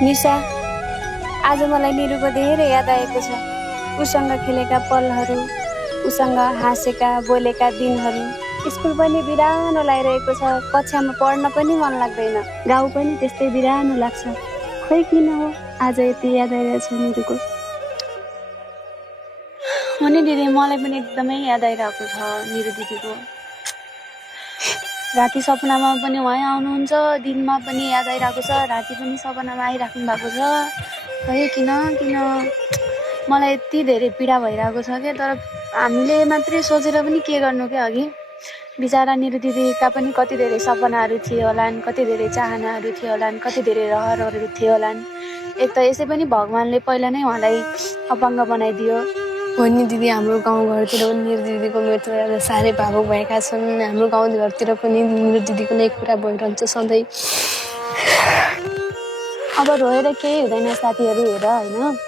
निशा, आज मलाई निरुको धेरै याद आएको छ। उसँग खेलेका पलहरू, उसँग हाँसेका बोलेका दिनहरू। स्कुल पनि बिरानो लागिरहेको छ, कक्षामा पढ्न पनि मन लाग्दैन, गाउँ पनि त्यस्तै बिरानो लाग्छ। खै किन हो आज यति याद आइरहेछ निरुको। हो नि दिदी, मलाई पनि एकदमै याद आइरहेको छ निरु दिदीको। राति सपनामा पनि उहाँ आउनुहुन्छ, दिनमा पनि याद आइरहेको छ, राति पनि सपनामा आइराख्नु भएको छ। खै किन मलाई यति धेरै पीडा भइरहेको छ क्या। तर हामीले मात्रै सोचेर पनि के गर्नु क्या। अघि बिचरा निरु दिदीका पनि कति धेरै सपनाहरू थिए होलान्, कति धेरै चाहनाहरू थिए होलान्, कति धेरै रहरहरू थिए होलान्। एक त यसै पनि भगवान्ले पहिला नै उहाँलाई अपाङ्ग बनाइदियो। हो नि दिदी, हाम्रो गाउँघरतिर पनि निरु दिदीको मृत्यु भएर साह्रै भावुक भएका छन्। हाम्रो गाउँघरतिर पनि निरु दिदीको नै कुरा भइरहन्छ सधैँ। अब रोएर केही हुँदैन साथीहरू, हेर होइन।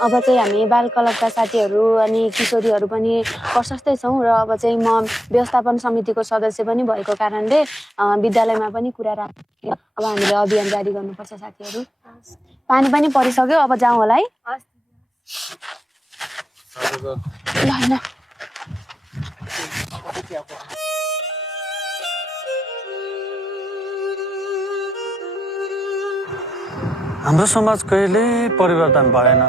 अब चाहिँ हामी बाल क्लबका साथीहरू अनि किशोरीहरू पनि प्रशस्तै छौँ र अब चाहिँ म व्यवस्थापन समितिको सदस्य पनि भएको कारणले विद्यालयमा पनि कुरा राख्छु। अब हामीले अभियान जारी गर्नुपर्छ साथीहरू। पानी पनि परिसक्यो, अब जाउँ होला है। ल होइन हाम्रो समाज कहिले परिवर्तन भएन।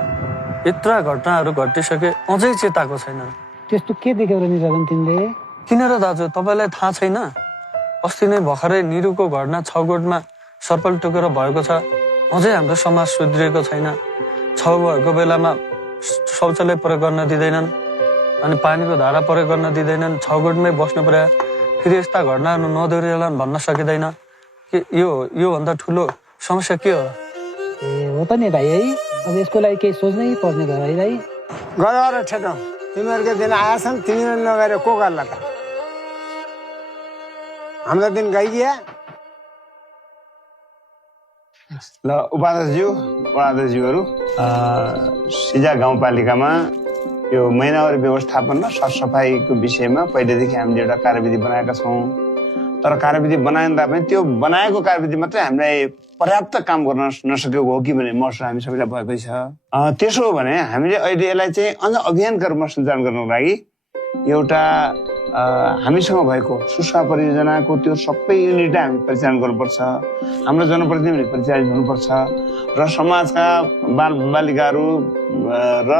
यत्रा घटनाहरू घटिसके अझै चेताको छैन। त्यस्तो के देख्यौ र निरञ्जन तिमीले? किन र दाजु, तपाईँलाई थाहा छैन? अस्ति नै भर्खरै निरुको घटना छगोटमा सर्पल टोकेर भएको छ। अझै हाम्रो समाज सुध्रिएको छैन। छाउ भएको बेलामा शौचालय प्रयोग गर्न दिँदैनन्, अनि पानीको धारा प्रयोग गर्न दिँदैनन्, छगोटमै बस्नु पर्यो। फेरि यस्ता घटनाहरू नदोहोरिएलान् भन्न सकिँदैन कि योभन्दा ठुलो समस्या के हो? ए हो त नि भाइ है, अब यसको लागि केही सोच्नै पर्ने भयो है भाइ। गएर ठेटौँ, तिमीहरूको दिन आएछन्, तिमीले नगएर को गर्ला त? हाम्रो दिन गइगयो। ल उपाध्यक्षज्यू, वडाध्यक्षज्यूहरू, सिजा गाउँपालिकामा यो महिनावारी व्यवस्थापन र सरसफाइको विषयमा पहिलेदेखि हामीले एउटा कार्यविधि बनाएका छौँ। तर कार्यविधि बनाउँदा पनि त्यो बनाएको कार्यविधि मात्रै हामीलाई पर्याप्त काम गर्न नसकेको हो कि भन्ने महसुस हामी सबैलाई भएकै छ। त्यसो हो भने हामीले अहिले यसलाई चाहिँ अझ अभियानका रूपमा सञ्चालन गर्नको लागि एउटा हामीसँग भएको सुस्वा परियोजनाको त्यो सबै युनिटलाई हामी परिचालन गर्नुपर्छ। हाम्रो जनप्रतिनिधिले परिचालित हुनुपर्छ र समाजका बालबालिकाहरू र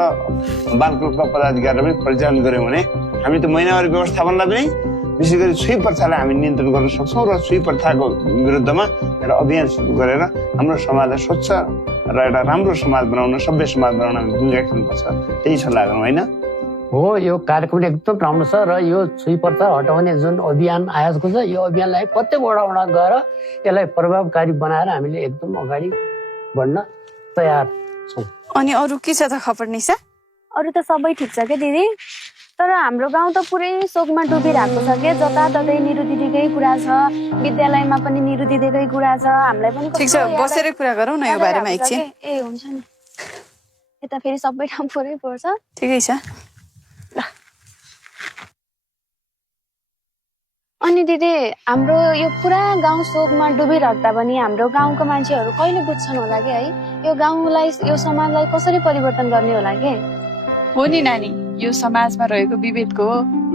बाल क्लबका पदाधिकारीलाई पनि परिचालन गऱ्यौँ भने हामी त्यो महिनावारी व्यवस्थापनलाई पनि विशेष गरी छुई प्रथालाई हामी नियन्त्रण गर्न सक्छौँ र छुई प्रथाको विरुद्धमा एउटा अभियान सुरु गरेर हाम्रो समाजलाई स्वच्छ र एउटा राम्रो समाज बनाउन, सभ्य समाज बनाउन हामी भूमिका खेल्नुपर्छ। त्यही सल्लाह गरौँ होइन? हो, यो कार्यक्रम एकदम राम्रो छ र यो छुई प्रथा हटाउने जुन अभियान आएको छ, यो अभियानलाई प्रत्येक वडा गएर यसलाई प्रभावकारी बनाएर हामीले एकदम अगाडि बढ्न तयार छौँ। अनि अरू के छ त खबर निशा? अरू त सबै ठिक छ क्या दिदी, तर हाम्रो गाउँ त पुरै शोकमा डुबिरहेको छ क्या। जताततै निरु दिदीकै कुरा छ, विद्यालयमा पनि निरु दिदीकै कुरा छ। हामीलाई पनि ठिक छ, बसेर कुरा गरौँ न यो बारेमा एकछिन। ए हुन्छ नि, यता फेरि सबै ठाउँ पुरै पर्छ। ठिकै छ। अनि दिदी, हाम्रो यो पुरा गाउँ शोकमा डुबिराख्दा पनि हाम्रो गाउँको मान्छेहरू कहिले बुझ्छन् होला कि है? यो गाउँलाई, यो समाजलाई कसरी परिवर्तन गर्ने होला कि? हो नि नानी, यो समाजमा रहेको विभेदको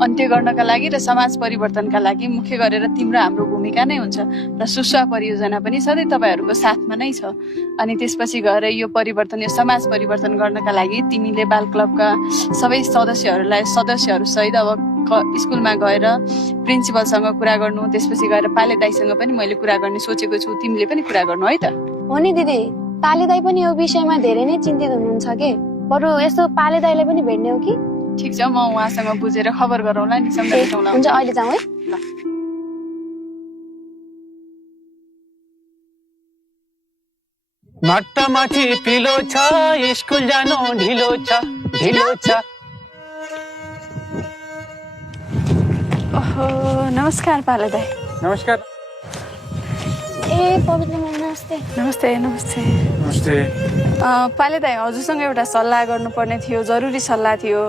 अन्त्य गर्नका लागि र समाज परिवर्तनका लागि मुख्य गरेर तिम्रो हाम्रो भूमिका नै हुन्छ र सुस्वा परियोजना पनि सधैँ तपाईँहरूको साथमा नै छ। अनि त्यसपछि गएर यो परिवर्तन, यो समाज परिवर्तन गर्नका लागि तिमीले बाल क्लबका सबै सदस्यहरू सहित अब स्कुलमा गएर प्रिन्सिपलसँग कुरा गर्नु, त्यसपछि गएर पाले दाईसँग पनि मैले कुरा गर्ने सोचेको छु। तिमीले पनि कुरा गर्नु है त? हो नि दिदी, पाले दाई पनि यो विषयमा धेरै नै चिन्तित हुनुहुन्छ कि। बरु यसो पाले दाईलाई पनि भेट्ने हो कि? ठिक छ, म उहाँसँग बुझेर खबर गरौँला नि। हुन्छ, अहिले जाउँ है। ल माटामाथि पिलो छ, स्कुल जानु ढिलो छ, ढिलो छ। ओहो, नमस्कार पाले दाई। नमस्कार। ए पवित्र मैम, नमस्ते। नमस्ते नमस्ते नमस्ते। पाले दाई, हजुरसँग एउटा सल्लाह गर्नुपर्ने थियो, जरुरी सल्लाह थियो।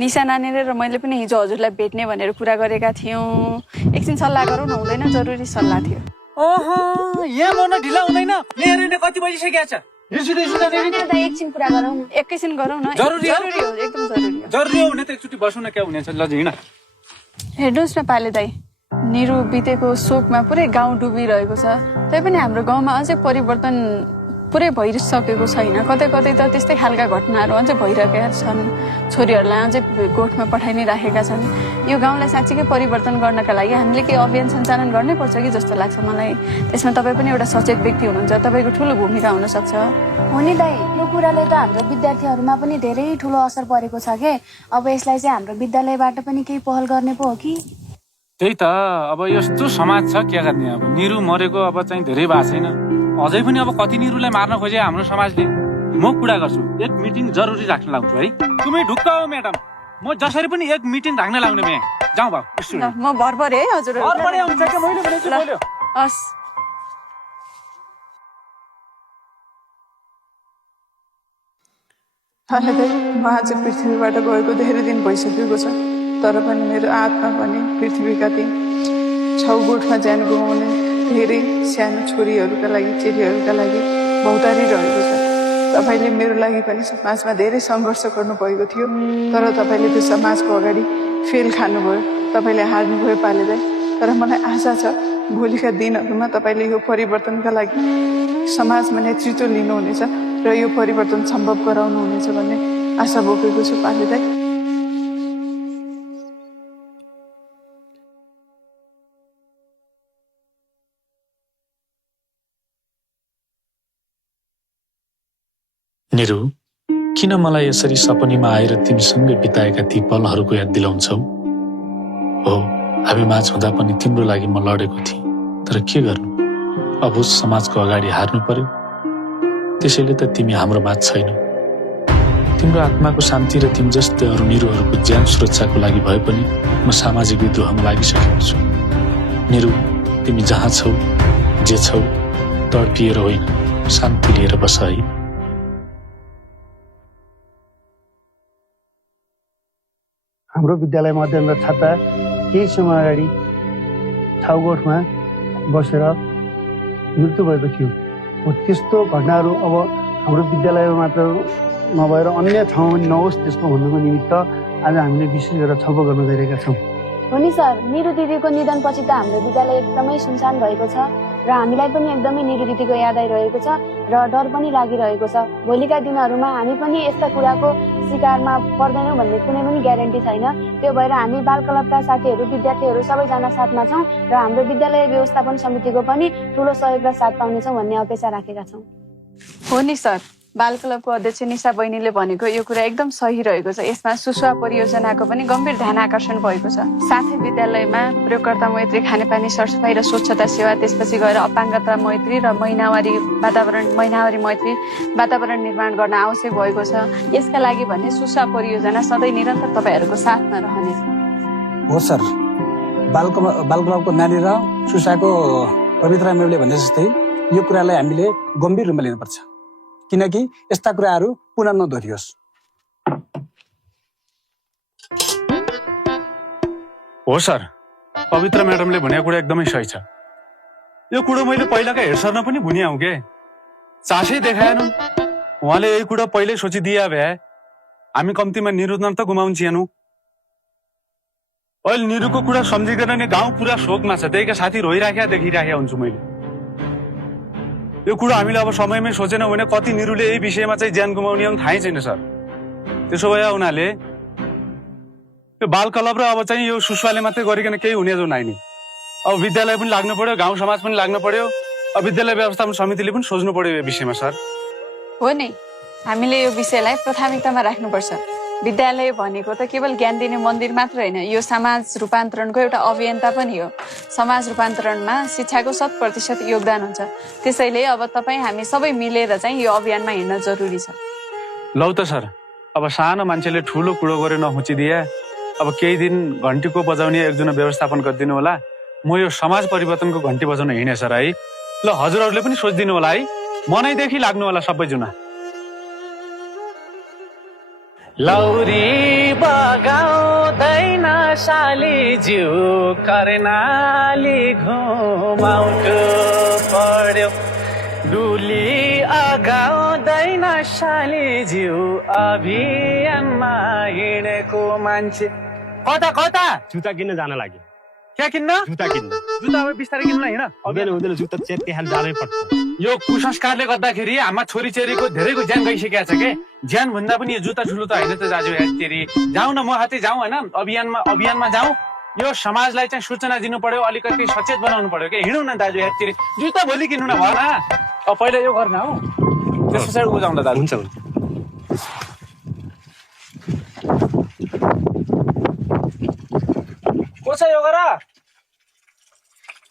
निशा नानीले र मैले पनि हिजो हजुरलाई भेट्ने भनेर कुरा गरेका थियौँ। एकछिन सल्लाह गरौँ न, हुँदैन? जरुरी सल्लाह थियो। ओहो, यहाँ मन ढिला हुँदैन। मेरो कति बजिसकेको छ? दाइ एकछिन कुरा गरौँ न। एकैछिन गरौँ न। जरुरी हो? जरुरी हो, एकदम जरुरी हो। जरुरी हो भने त एकचोटि बसौँ न, क्या हुनेछ। ल हिँड। हेर्नुहोस् न पाले दाई, निरु बितेको शोकमा पुरै गाउँ डुबिरहेको छ। तैपनि हाम्रो गाउँमा अझै परिवर्तन पुरै भइसकेको छैन। कतै कतै त त्यस्तै खालका घटनाहरू अझै भइरहेका छन्। छोरीहरूलाई अझै गोठमा पठाइ नै राखेका छन्। यो गाउँलाई साँच्चीकै परिवर्तन गर्नका लागि हामीले केही अभियान सञ्चालन गर्नै पर्छ कि जस्तो लाग्छ मलाई। त्यसमा तपाईँ पनि एउटा सचेत व्यक्ति हुनुहुन्छ, तपाईँको ठुलो भूमिका हुनसक्छ। हो नि दाइ, यो कुराले त हाम्रो विद्यार्थीहरूमा पनि धेरै ठुलो असर परेको छ के। अब यसलाई चाहिँ हाम्रो विद्यालयबाट पनि केही पहल गर्ने पो हो कि। त्यही त, अब यस्तो समाज छ, के गर्ने। अब निरु मरेको अब चाहिँ धेरै भएको छैन, अझै पनि अब कति निरुलाई मार्न खोजे हाम्रो समाजले। म कुरा गर्छु, एक मिटिङ जरुरी राख्न लाग्छु है। तुमै ढुक्क हो म्याडम, म जसरी पनि एक मिटिङ राख्न लाग्ने भए। जाउँ भाउ ल, स्टुडेन्ट। म भरभर है हजुर। भरभरै आउँछ क्या, मैले भनेको छु, बोल्यो। हस्। पाले दाइ, म आज पृथ्वीबाट गएको धेरै दिन भइसकेको छ, तर पनि मेरो आत्मा पनि पृथ्वीका ती छाउगोठमा ज्यान गुमाउने धेरै सानो छोरीहरूका लागि, चेलीहरूका लागि भौतारिरहेको छ। तपाईँले मेरो लागि पनि समाजमा धेरै सङ्घर्ष गर्नुभएको थियो, तर तपाईँले त्यो समाजको अगाडि फेल खानुभयो, तपाईँले हार्नुभयो पाले दाइ। तर मलाई आशा छ भोलिका दिनहरूमा तपाईँले यो परिवर्तनका लागि समाजमा नेतृत्व लिनुहुनेछ र यो परिवर्तन सम्भव गराउनुहुनेछ भन्ने आशा बोकेको छु पाले दाइ। निरु, किन मलाई यसरी सपनीमा आएर तिमीसँगै बिताएका ती पलहरूको याद दिलाउँछौ? हो, हामी माझ हुँदा पनि तिम्रो लागि म लडेको थिएँ, तर के गर्नु, अब समाजको अगाडि हार्नु पर्यो। त्यसैले त तिमी हाम्रो माझ छैनौ। तिम्रो आत्माको शान्ति र तिमी जस्तै अरू निरुहरूको ज्यान सुरक्षाको लागि भए पनि म सामाजिक विद्रोहमा लागिसकेको छु। निरु, तिमी जहाँ छौ, जे छौ, तडपिएर होइन, शान्ति लिएर बस है। हाम्रो विद्यालयमा अध्ययनरत छात्रा केही समय अगाडि छाउगोठमा बसेर मृत्यु भएको थियो। त्यस्तो घटनाहरू अब हाम्रो विद्यालयमा मात्र नभएर अन्य ठाउँमा पनि नहोस्, त्यसको भन्नुको निमित्त आज हामीले विशेष गरेर छलफल गर्न गइरहेका छौँ। हो नि सर, निरु दिदीको निधनपछि त हाम्रो विद्यालय एकदमै सुनसान भएको छ र हामीलाई पनि एकदमै निरु दिदीको याद आइरहेको छ र डर पनि लागिरहेको छ। भोलिका दिनहरूमा हामी पनि यस्ता कुराको शिकारमा पर्दैनौँ भन्ने कुनै पनि ग्यारेन्टी छैन। त्यो भएर हामी बाल क्लबका साथीहरू, विद्यार्थीहरू सबैजना साथमा छौँ र हाम्रो विद्यालय व्यवस्थापन समितिको पनि ठुलो सहयोग र साथ पाउनेछौँ भन्ने अपेक्षा राखेका छौँ। हो नि सर, बाल क्लबको अध्यक्ष निशा बहिनीले भनेको यो कुरा एकदम सही रहेको छ। यसमा सुस्वा परियोजनाको पनि गम्भीर ध्यान आकर्षण भएको छ। साथै विद्यालयमा प्रयोगकर्ता मैत्री, खानेपानी सरसफाइ र स्वच्छता सेवा, त्यसपछि गएर अपाङ्गता मैत्री र महिनावारी मैत्री वातावरण निर्माण गर्न आवश्यक भएको छ। यसका लागि भन्ने सुस्वा परियोजना सधैँ निरन्तर तपाईँहरूको साथमा रहनेछ। हो सर, बाल क्लबको नानी र सुसाको पवित्र मेमले भने जस्तै यो कुरालाई हामीले गम्भीर रूपमा लिनुपर्छ, किनकि यस्ता कुराहरू पुनः नदोहोरियोस्। हो सर, पवित्र म्याडमले भनेको कुरा एकदमै सही छ। यो कुरो मैले पहिलाका हेड सरलाई पनि भनिया हुँ के, चासै देखाएन। उहाँले यही कुरा पहिल्यै सोचिदिया भए हामी कम्तीमा निरुद्ध त गुमाउँछिएनौँ। अहिले निरुको कुरा सम्झिकन नि गाउँ पुरा शोकमा छ, त्यहीका साथी रोइराखेका देखिराखेका हुन्छु मैले। यो कुरा हामीले अब समयमै सोचेनौँ भने कति निरुले यही विषयमा चाहिँ ज्यान गुमाउने थाहै छैन सर। त्यसो भए उनीहरूले यो बाल क्लब र अब चाहिँ यो सुस्वाले मात्रै गरिकन केही हुने जो नाइ नि। अब विद्यालय पनि लाग्नु पर्यो, गाउँ समाज पनि लाग्नु पर्यो, अब विद्यालय व्यवस्थापन समितिले पनि सोच्नु पर्यो यो विषयमा सर। हो नि, हामीले यो विषयलाई प्राथमिकतामा राख्नुपर्छ। विद्यालय भनेको त केवल ज्ञान दिने मन्दिर मात्र होइन, यो समाज रूपान्तरणको एउटा अभियन्ता पनि हो। समाज रूपान्तरणमा शिक्षाको 100% योगदान हुन्छ। त्यसैले अब तपाईँ हामी सबै मिलेर चाहिँ यो अभियानमा हिँड्न जरुरी छ। लौ त सर, अब सानो मान्छेले ठुलो कुरो गरेर नहुचिदिए, अब केही दिन घन्टीको बजाउने एकजना व्यवस्थापन गरिदिनु होला। म यो समाज परिवर्तनको घन्टी बजाउन हिँडेँ सर है। ल हजुरहरूले पनि सोचिदिनु होला है, मनैदेखि लाग्नु होला सबैजना। लौरी बगाउँदैन साली जिउ कर्णाली घुमाउनु पर्यो, डुली अगाउँदै शालीज्यू अभियानमा हिँडेको मान्छे कता कता जुत्ता किन्न जान लाग्यो क्या किन्न जुत्ता किन्न जुत्ता अब बिस्तारै किन्नु हिँड हुँदैन जुत्ता त्यहाँ जानै पर्छ यो कुसंस्कारले गर्दाखेरि हाम्रा छोरीचेलीको धेरैको ज्यान गइसकेको छ के ज्यान भन्दा पनि यो जुत्ता ठुलो त होइन त दाजु हेरी जाउँ न म हातै जाउँ होइन अभियानमा जाउँ यो समाजलाई चाहिँ सूचना दिनु पर्यो अलिकति सचेत बनाउनु पर्यो के हिँडौँ न दाजु हेरी जुत्ता भोलि किन्नु न भएन अब पहिला यो गर्न हौ त्यस पछाडि बुझाउँ न दाजु हुन्छ हुन्छ को छ यो गर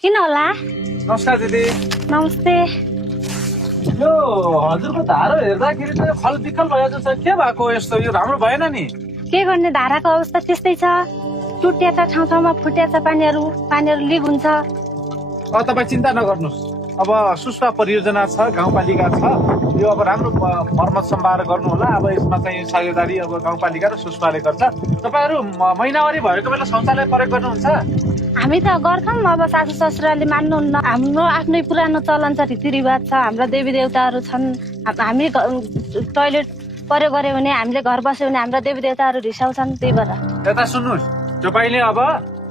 किन होला नमस्कार दिदी नमस्ते यो हजुरको धारो हेर्दाखेरि त खल विकल भयो जस्तो के भएको यस्तो यो राम्रो भएन नि के गर्ने धाराको अवस्था त्यस्तै छ टुटेका ठाउँमा फुटेका पानीहरू लिक हुन्छ तपाईँ चिन्ता नगर्नुहोस् अब सुस्वा परियोजना छ गाउँपालिका छ यो अब राम्रो मर्मत सम्भार गर्नु होला अब यसमा चाहिँ साझेदारी अब गाउँपालिका र सुस्वाले गर्छ तपाईँहरू महिनावारी भएको बेला शौचालय प्रयोग गर्नुहुन्छ हामी त गर्छौँ अब सासू ससुराले मान्नुहुन्न हाम्रो आफ्नै पुरानो चलन छ रीतिरिवाज छ हाम्रा देवी देवताहरू छन् हामी टोइलेट प्रयोग गर्यो भने हामीले घर बस्यो भने हाम्रा देवी देवताहरू रिसाउँछन् त्यही भएर यता सुन्नुहोस् तपाईँले अब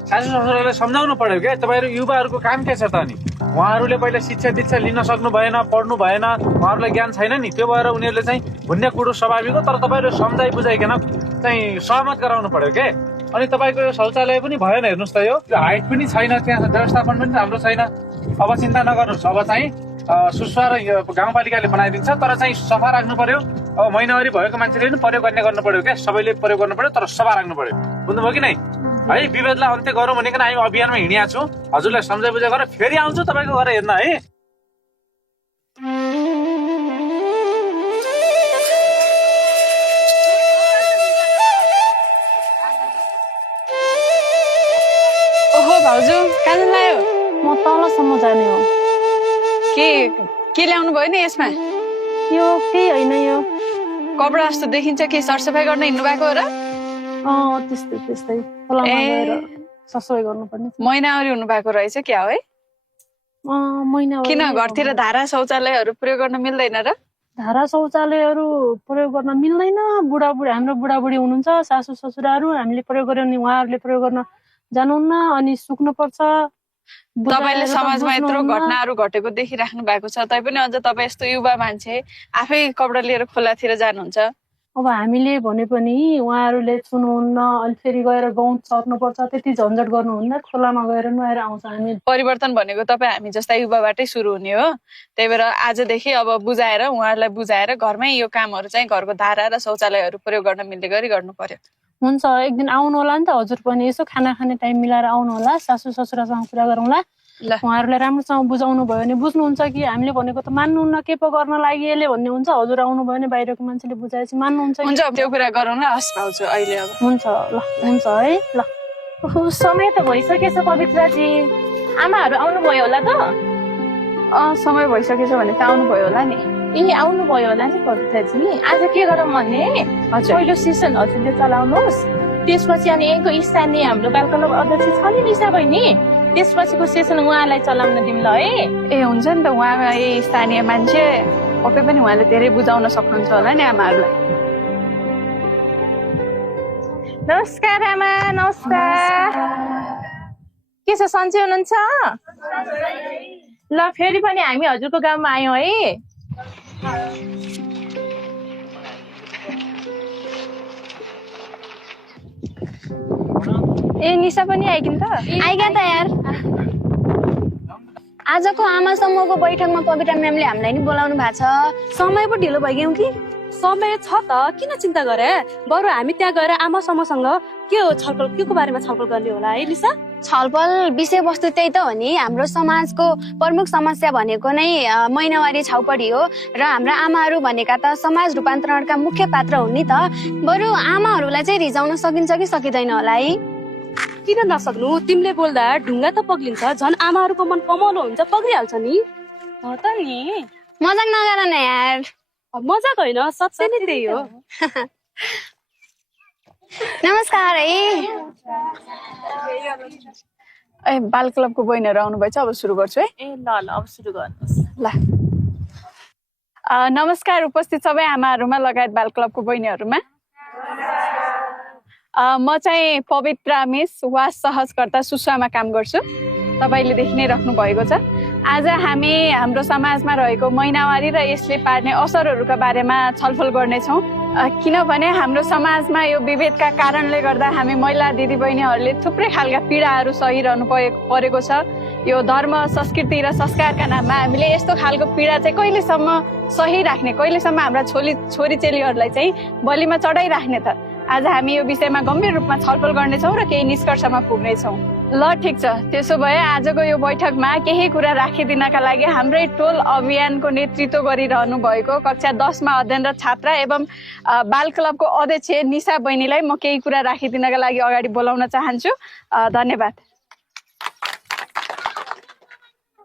सासू ससुरालाई सम्झाउनु पर्यो क्या तपाईँहरू युवाहरूको काम के छ त अनि उहाँहरूले पहिला शिक्षा दीक्षा लिन सक्नु भएन पढ्नु भएन उहाँहरूलाई ज्ञान छैन नि त्यो भएर उनीहरूले चाहिँ भन्ने कुरो स्वाभाविक हो तर तपाईँहरू सम्झाइ बुझाइकन चाहिँ सहमत गराउनु पर्यो के अनि तपाईँको यो शौचालय पनि भएन हेर्नुहोस् त यो हाइट पनि छैन त्यहाँ व्यवस्थापन पनि राम्रो छैन अब चिन्ता नगर्नुहोस् अब चाहिँ सुस्वा र गाउँपालिकाले बनाइदिन्छ तर चाहिँ सफा राख्नु पर्यो अब महिनावारी भएको मान्छेले पनि प्रयोग गर्नु पर्यो क्या सबैले प्रयोग गर्नु पर्यो तर सफा राख्नु पर्यो बुझ्नुभयो कि नै है विभेदलाई अन्त्य गरौँ भनेकन हामी अभियानमा हिँडिया छौँ हजुरलाई सम्झाइ बुझाइ गरेर फेरि आउँछु तपाईँको घर हेर्न है ओहो भाउजू कहाँ लायो म तलसम्म जाने हो के ल्याउनु भयो नि यसमा यो केही होइन यो कपडा जस्तो देखिन्छ के सरसफाइ गर्न हिँड्नु भएको हो र त्यस्तै खोलामा गएर सफाइ गर्नुपर्ने महिनावारी हुनु भएको रहेछ क्या हो है महिना किन घरतिर धारा शौचालयहरू प्रयोग गर्न मिल्दैन र धारा शौचालयहरू प्रयोग गर्न मिल्दैन बुढाबुढी हाम्रो बुढाबुढी हुनुहुन्छ सासू ससुराहरू हामीले प्रयोग गर्यो भने उहाँहरूले प्रयोग गर्न जानुहुन्न अनि सुक्नु पर्छ तपाईले समाजमा यत्रो घटनाहरू घटेको देखिराख्नु भएको छ तैपनि अझ तपाईँ यस्तो युवा मान्छे आफै कपडा लिएर खोलातिर जानुहुन्छ अब हामीले भने पनि उहाँहरूले सुन्नुहुन्न अनि फेरि गएर गाउँ सर्नुपर्छ त्यति झन्झट गर्नुहुन्न खोलामा गएर नुहाएर आउँछ हामी परिवर्तन भनेको तपाईँ हामी जस्ता युवाबाटै सुरु हुने हो त्यही भएर आजदेखि अब बुझाएर उहाँहरूलाई बुझाएर घरमै यो कामहरू चाहिँ घरको धारा र शौचालयहरू प्रयोग गर्न मिल्ने गरी गर्नु पर्यो हुन्छ एक दिन आउनु होला नि त हजुर पनि यसो खाना खाने टाइम मिलाएर आउनु होला सासू ससुरासँग कुरा गरौँला उहाँहरूलाई राम्रोसँग बुझाउनु भयो भने बुझ्नुहुन्छ कि हामीले भनेको त मान्नुहुन्न के पो गर्न लागि यसले भन्ने हुन्छ हजुर आउनु भयो भने बाहिरको मान्छेले बुझाएपछि मान्नुहुन्छ हुन्छ त्यो कुरा गरौँ न हस् भाउजू अहिले अब हुन्छ ल हुन्छ है ल समय त भइसकेछ पवित्राजी आमाहरू आउनुभयो होला त समय भइसकेछ भने त आउनुभयो होला नि आउनुभयो होला नि पवित्राजी आज के गरौँ भने पहिलो सेसन हजुरले चलाउनुहोस् त्यसपछि अनि यहीँको स्थानीय हाम्रो बालकलब अध्यक्ष छ नि निशा बहिनी त्यसपछिको सेसन उहाँलाई चलाउन दिउँ ल है ए हुन्छ नि त उहाँ स्थानीय मान्छे पक्कै पनि उहाँले धेरै बुझाउन सक्नुहुन्छ होला नि आमाहरूलाई नमस्कार आमा नमस्कार के छ सन्चै हुनुहुन्छ ल फेरि पनि हामी हजुरको गाउँमा आयौँ है ए निशा पनि आइकिन त आइगा त यार आजको आमा समूहको बैठकमा पवित्रा म्यामले हामीलाई नि बोलाउनु भएको छ समय पो ढिलो भइगयौँ कि समय छ त किन चिन्ता गरे बरु हामी त्यहाँ गएर आमा समूहसँग के हो छलफल के को बारेमा छलफल गर्ने होला है निशा छलफल विषयवस्तु त्यही त हो नि हाम्रो समाजको प्रमुख समस्या भनेको नै महिनावारी छाउपडी हो र हाम्रा आमाहरू भनेका त समाज रूपान्तरणका मुख्य पात्र हुन् नि त बरु आमाहरूलाई चाहिँ रिजाउन सकिन्छ कि सकिँदैन होला है किन नसक्नु तिमीले बोल्दा ढुङ्गा त पग्लिन्छ झन् आमाहरूको मन कमलो हुन्छ पग्लिहाल्छ नि हो त नि मजाक नगर न यार मजाक होइन सत्य नै त्यही हो नमस्कार है ए बाल क्लबको बहिनीहरू आउनुभएछ अब सुरु गर्छु है ए ल अब सुरु गर्नुहोस् ल नमस्कार उपस्थित सबै आमाहरूमा लगायत बाल क्लबको बहिनीहरूमा। म चाहिँ पवित्र मिस वा सहजकर्ता सुस्वामा काम गर्छु। तपाईँले देखि नै राख्नु भएको छ। आज हामी हाम्रो समाजमा रहेको महिनावारी र यसले पार्ने असरहरूका बारेमा छलफल गर्नेछौँ। किनभने हाम्रो समाजमा यो विभेदका कारणले गर्दा हामी महिला दिदीबहिनीहरूले थुप्रै खालका पीडाहरू सहिरहनु परेको छ। यो धर्म संस्कृति र संस्कारका नाममा हामीले यस्तो खालको पीडा चाहिँ कहिलेसम्म सहिराख्ने, कहिलेसम्म हाम्रा छोरी चेलीहरूलाई चाहिँ बलिमा चढाइराख्ने त। आज हामी यो विषयमा गम्भीर रूपमा छलफल गर्नेछौँ र केही निष्कर्षमा पुग्नेछौँ। ल ठिक छ, त्यसो भए आजको यो बैठकमा केही कुरा राखिदिनका लागि हाम्रै टोल अभियानको नेतृत्व गरिरहनु भएको कक्षा 10 मा अध्ययनरत छात्रा एवं बाल क्लबको अध्यक्ष निशा बहिनीलाई म केही कुरा राखिदिनका लागि अगाडि बोलाउन चाहन्छु। धन्यवाद।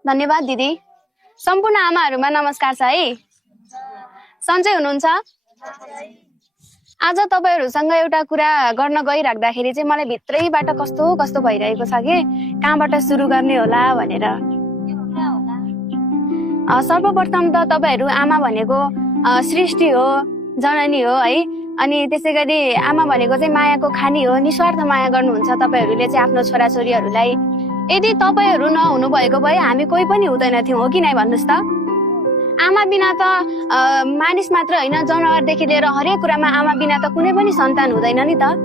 धन्यवाद दिदी। सम्पूर्ण आमाहरूमा नमस्कार छ है। सन्चै हुनुहुन्छ? आज तपाईँहरूसँग एउटा कुरा गर्न गइराख्दाखेरि चाहिँ मलाई भित्रैबाट कस्तो कस्तो भइरहेको छ कि कहाँबाट सुरु गर्ने होला भनेर। सर्वप्रथम त तपाईँहरू आमा भनेको सृष्टि हो, जननी हो है। अनि त्यसै गरी आमा भनेको चाहिँ मायाको खानी हो। निस्वार्थ माया गर्नुहुन्छ तपाईँहरूले चाहिँ आफ्नो छोराछोरीहरूलाई। यदि तपाईँहरू नहुनु भएको भए हामी कोही पनि हुँदैन थियौँ, हो कि नै भन्नुहोस् त। आमा बिना त मानिस मात्र होइन, जनावरदेखि लिएर हरेक कुरामा आमा बिना त कुनै पनि सन्तान हुँदैन नि त।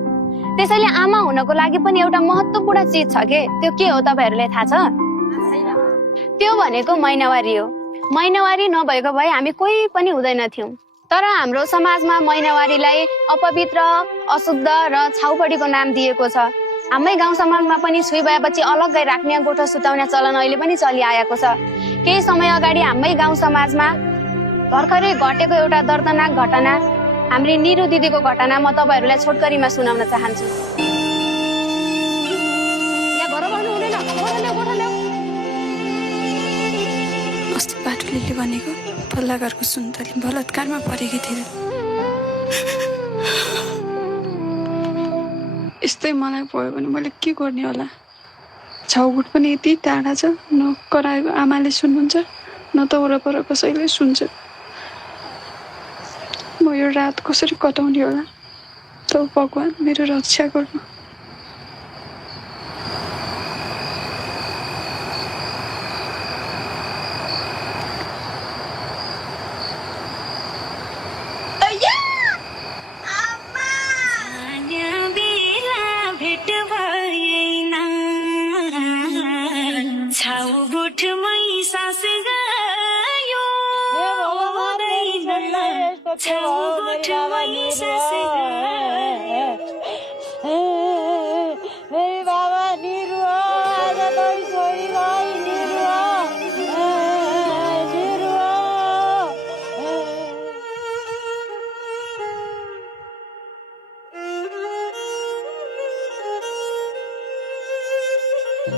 त्यसैले आमा हुनको लागि पनि एउटा महत्त्वपूर्ण चिज छ के, त्यो के हो तपाईँहरूलाई थाहा छ? त्यो भनेको महिनावारी हो। महिनावारी नभएको भए हामी कोही पनि हुँदैन थियौँ। तर हाम्रो समाजमा महिनावारीलाई अपवित्र, अशुद्ध र छाउपडीको नाम दिएको छ। हाम्रै गाउँ समाजमा पनि छुई भएपछि अलग्गै राख्ने, गोठो सुताउने चलन अहिले पनि चलिआएको छ। केही समय अगाडि हाम्रै गाउँ समाजमा भर्खरै घटेको एउटा दर्दनाक घटना, हाम्री निरु दिदीको घटना म तपाईँहरूलाई छोटकरीमा सुनाउन चाहन्छु। अस्ति बाटुलीले भनेको पल्ला घरको सुन्तली बलात्कारमा परेकी थिए। यस्तै मलाई भयो भने मैले के गर्ने होला? छाउगुट पनि यति टाढा छ, न कराएको आमाले सुन्नुहुन्छ न त वरपर कसैले सुन्छ। म यो रात कसरी कटाउने होला? त भगवान् मेरो रक्षा गर्नु।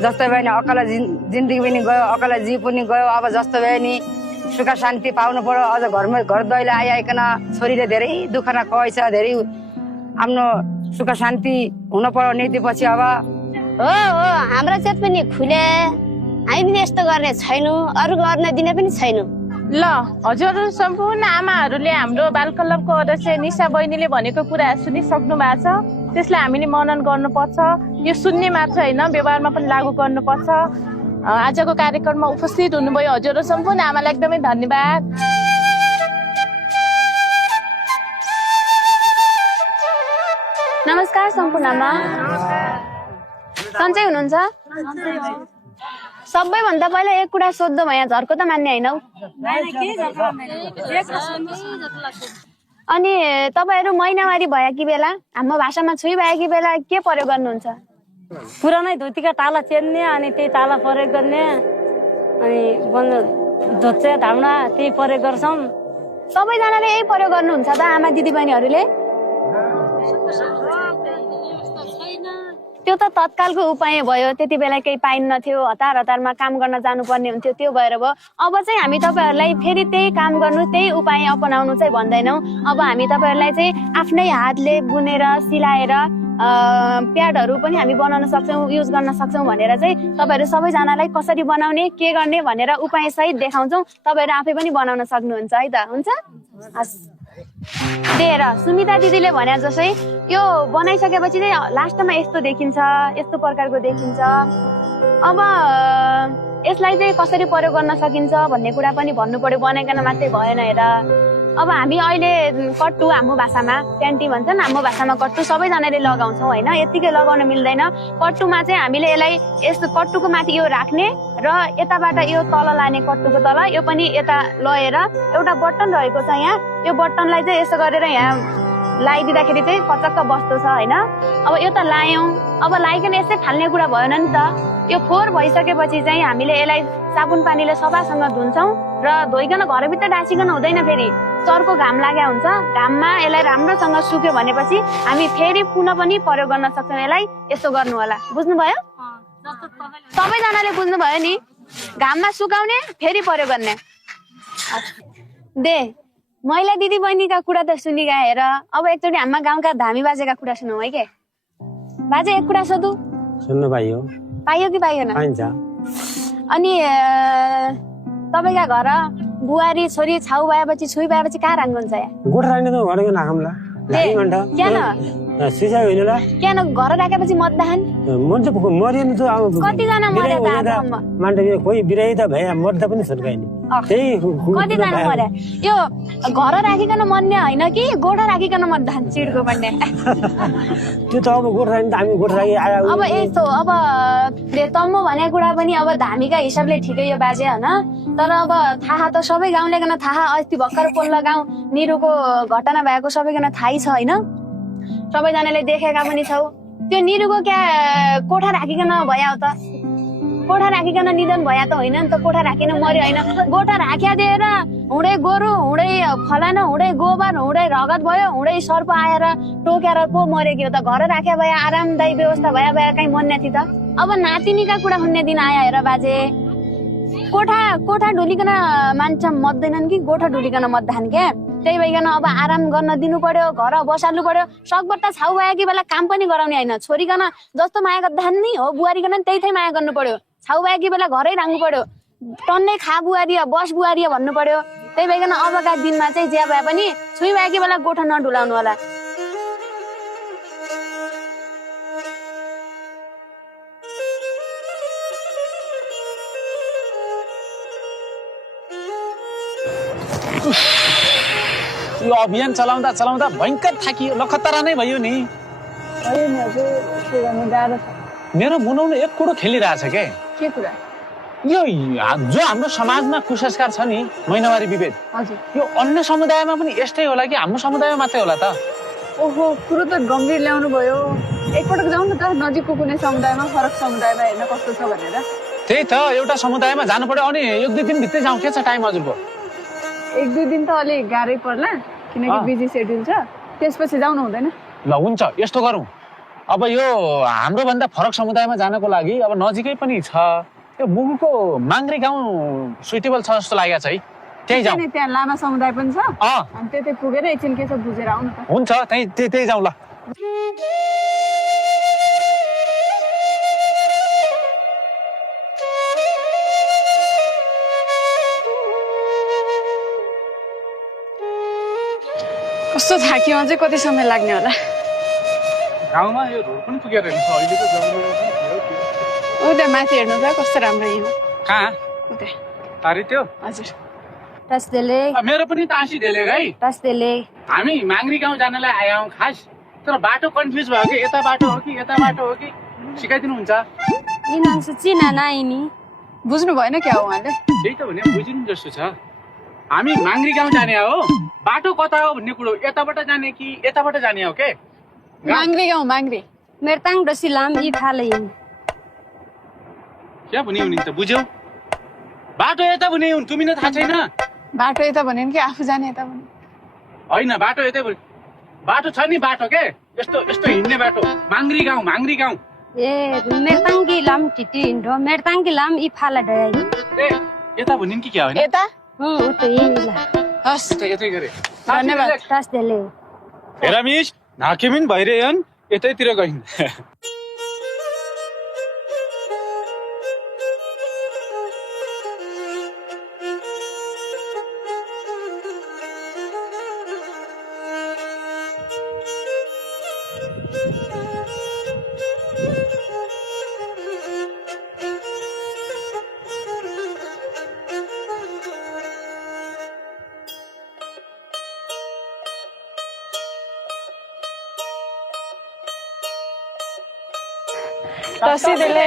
जस्तो भयो नि अकल जिन्दगी पनि गयो, अकल जीव पनि गयो। अब जस्तो भयो नि सुख शान्ति पाउनु पर्यो। अझ घर दैलो आइकन छोरीले धेरै दुःख न कहेछ, धेरै आफ्नो सुख शान्ति हुनु पर्यो नीतिपछि। अब हो हो हाम्रो चेत पनि खुले, हामी पनि यस्तो गर्ने छैनौँ, अरू गर्न दिने पनि छैनौँ। ल हजुर सम्पूर्ण आमाहरूले हाम्रो बाल क्लबको अध्यक्ष निशा बहिनीले भनेको कुरा सुनिसक्नु भएको छ। त्यसलाई हामीले मनन गर्नुपर्छ। यो सुन्ने मात्र होइन, व्यवहारमा पनि लागू गर्नुपर्छ। आजको कार्यक्रममा उपस्थित हुनुभयो हजुर सम्पूर्ण आमालाई एकदमै धन्यवाद। नमस्कार सम्पूर्ण आमा। सन्चै हुनुहुन्छ? सबैभन्दा पहिला एक कुरा सोध्नु भयो, झर्को त मान्ने होइन। अनि तपाईँहरू महिनावारी भएकी बेला, हाम्रो भाषामा छुई भएकी बेला के प्रयोग गर्नुहुन्छ? पुरानै धोतीका ताला चेन्ने, अनि त्यही ताला प्रयोग गर्ने, अनि धोचे धाउना त्यही प्रयोग गर्छौँ। सबैजनाले यही प्रयोग गर्नुहुन्छ त आमा दिदीबहिनीहरूले? त्यो त तत्कालको उपाय भयो, त्यति बेला केही पाइन्न थियो, हतार हतारमा काम गर्न जानुपर्ने हुन्थ्यो, त्यो भएर भयो। अब चाहिँ हामी तपाईँहरूलाई फेरि त्यही काम गर्नु, त्यही उपाय अपनाउनु चाहिँ भन्दैनौँ। अब हामी तपाईँहरूलाई चाहिँ आफ्नै हातले बुनेर सिलाएर प्याडहरू पनि हामी बनाउन सक्छौँ, युज गर्न सक्छौँ भनेर चाहिँ तपाईँहरू सबैजनालाई कसरी बनाउने के गर्ने भनेर उपाय सहित देखाउँछौँ। तपाईँहरू आफै पनि बनाउन सक्नुहुन्छ है त। हुन्छ हस् दिएर सुमिता दिदीले भने जस्तै यो बनाइसकेपछि चाहिँ लास्टमा यस्तो देखिन्छ, यस्तो प्रकारको देखिन्छ। अब यसलाई चाहिँ कसरी प्रयोग गर्न सकिन्छ भन्ने कुरा पनि भन्नु पर्यो, बनाइकन मात्रै भएन हेर। अब हामी अहिले कट्टु हाम्रो भाषामा प्यान्टी भन्छन्, हाम्रो भाषामा कट्टु सबैजनाले लगाउँछौँ होइन, यत्तिकै लगाउन मिल्दैन। कट्टुमा चाहिँ हामीले यसलाई यस्तो कट्टुको माथि यो राख्ने र यताबाट यो तल लाने, कट्टुको तल यो पनि यता लगेर एउटा बटन रहेको छ यहाँ, यो बटनलाई चाहिँ यसो गरेर यहाँ लगाइदिँदाखेरि चाहिँ पचक्क बस्दो छ होइन। अब यो त लायौँ, अब लाइकन यसै फाल्ने कुरा भएन नि त। यो फोहोर भइसकेपछि चाहिँ हामीले यसलाई साबुन पानीले सफासँग धुन्छौँ र धोइकन घरभित्र डाँसिकन हुँदैन, फेरि चर्को घाम लाग्या हुन्छ। घाममा यसलाई राम्रोसँग सुक्यो भनेपछि हामी फेरि पुनः पनि प्रयोग गर्न सक्छौँ। यसलाई यसो गर्नु होला, बुझ्नुभयो? सबैजनाले बुझ्नुभयो नि? घाममा सुकाउने फेरि प्रयोग गर्ने। दे महिला दिदी बहिनीका कुरा त सुनिगा हेर। अब एकचोटि हाम्रा गाउँका धामी बाजेका कुरा सुनौ है के। बाजे एक कुरा सोधु? सुन्नु पाइयो? पाइयो कि पाइएन? पाइन्छ। अनि तपाईँका घर बुहारी छोरी छाउ भएपछि छुई भएपछि कहाँ राख्नुहुन्छ या? गोठ राख्ने त घरको नाखमला किन सिसा होइन ल किन घर राखेपछि मतदान मान्छे मरिएन त अब कतिजना मर्या मान्छे कोही बिराई त भए मर्दा पनि छुर्काइने त्यही कतिजना मर्या। यो घर राखिकन मर्ने होइन कि गोठा राखिकन मतदान चिडको भन्ने त्यो त अब गोठ राख्ने त हामी गोठ राखी आयो। अब यस्तो अब तम्मो भनेको कुरा पनि अब धामीका हिसाबले ठिकै यो बाजे होइन, तर अब थाहा त सबै गाउँलेकन थाहा। अस्ति भर्खर पल्लो गाउँ निरुको घटना भएको सबैजना थाहै छ होइन, सबैजनाले देखेका पनि छौ। त्यो निरुको क्या कोठा राखिकन भया हो त? कोठा राखिकन निधन भया त होइन नि त, कोठा राखिन मर्यो होइन। गोठा राख्या दिएर हुँडै गोरु हुँडै फलान हुँडै गोबर हुँडै रगत भयो, हुँडै सर्प आएर टोकेर पो मर्यो कि हो त? घर राख्या भए आरामदायी व्यवस्था भए कहीँ मर्ने थियो त? अब नातिनीका कुरा सुन्ने दिन आयो हेर बाजे। कोठा ढुलिकन मान्छे मत्दैनन् कि गोठा ढुलिकन मत्दान क्या। त्यही भइकन अब आराम गर्न दिनु पर्यो, घर बसाल्नु पर्यो। सकभर त छाउ भयो कि बेला काम पनि गराउने होइन, छोरीकन जस्तो माया गर्दान नि हो बुहारीकन त्यही माया गर्नु पर्यो। छाउ भयो कि बेला घरै राख्नु पर्यो, टन्नै खा बुहारी बस बुहारी भन्नु पर्यो। त्यही भइकन अबका दिनमा चाहिँ जे भए पनि छुई भयो कि बेला गोठा नढुलाउनु होला। यो अभियान चलाउँदा चलाउँदा भयङ्कर थाकियो, लखतरा नै भयो नि। मेरो मुनाउनु एक कुरो खेलिरहेछ के? के कुरा? यो जो हाम्रो समाजमा कुसंस्कार छ नि, महिनावारी विभेद, यो अन्य समुदायमा पनि यस्तै होला कि हाम्रो समुदायमा मात्रै होला त? ओहो, कुरो त गम्भीर ल्याउनु भयो। एकपटक जाउँ न त नजिकको कुनै समुदायमा, फरक समुदायमा हेर्न कस्तो छ भनेर। त्यही त, एउटा समुदायमा जानु पर्यो। अनि 1-2 दिन भित्रै जाउँ, के छ टाइम हजुरको? 1-2 दिन त अलिक गाह्रै पर्ला किनकि बिजी सेड्युल छ, त्यसपछि जाउनु हुँदैन? ल हुन्छ, यस्तो गरौँ। अब यो हाम्रो भन्दा फरक समुदायमा जानको लागि अब नजिकै पनि छ, यो मुगुको माङ्ग्रे गाउँ सुइटेबल छ जस्तो लागेको छ है, त्यही जाउँ। त्यहाँ लामा समुदाय पनि छ, अनि त्यतै पुगेर एकछिन के छ बुझेर आउनु त। हुन्छ, त्यही जाउँ ल। कस्तो थाक्यो, अझै कति समय लाग्ने होला? गाउँमा यो रोड पनि पुगेर हेर्नु छ अहिले त जाउँ। उता माथि हेर्नु त कस्तो राम्रो यहाँ। कहाँ? उता अरे त्यो हजुर तस्देले मेरो पनि तासी देले है। तस्देले हामी माङ्ग्री गाउँ जानलाई आयौँ खास, तर बाटो कन्फ्युज भयो कि यता बाटो हो कि यता बाटो हो कि, सिकाइदिनु हुन्छ? यिनीहरू चिना नाइनी बुझ्नु भएन क्या हो उहाँले? त्यही त भने बुझिनु जस्तो छ। हामी माङ्ग्री गाउँ जाने हो, बाटो कता हो भन्ने कुरो यताबाट जाने कि यताबाट जाने हो के? माङ्ग्री गाउँ माङ्ग्री मेरताङ डसिलाम इ फाले क्या भन्यो नि त बुझ्यौ? बाटो यता भने हुन्, तिमीलाई थाहा छैन? बाटो यता भन्यो कि आफू जाने यता भन्यो? होइन, बाटो यतै भन्यो। बाटो छ नि, बाटो के यस्तो यस्तो हिँड्ने बाटो। माङ्ग्री गाउँ ए मेरताङ लाम टिटी हिँड्रो मेरताङ लाम इ फाला डयाइ ए यता भन्यो कि क्या होइन? यता उतै ला हस् यतै गरे। धन्यवाद। तस्देले हेर मिस, नाकेमिन भइरहेन यतैतिर गइन्। तसिदेले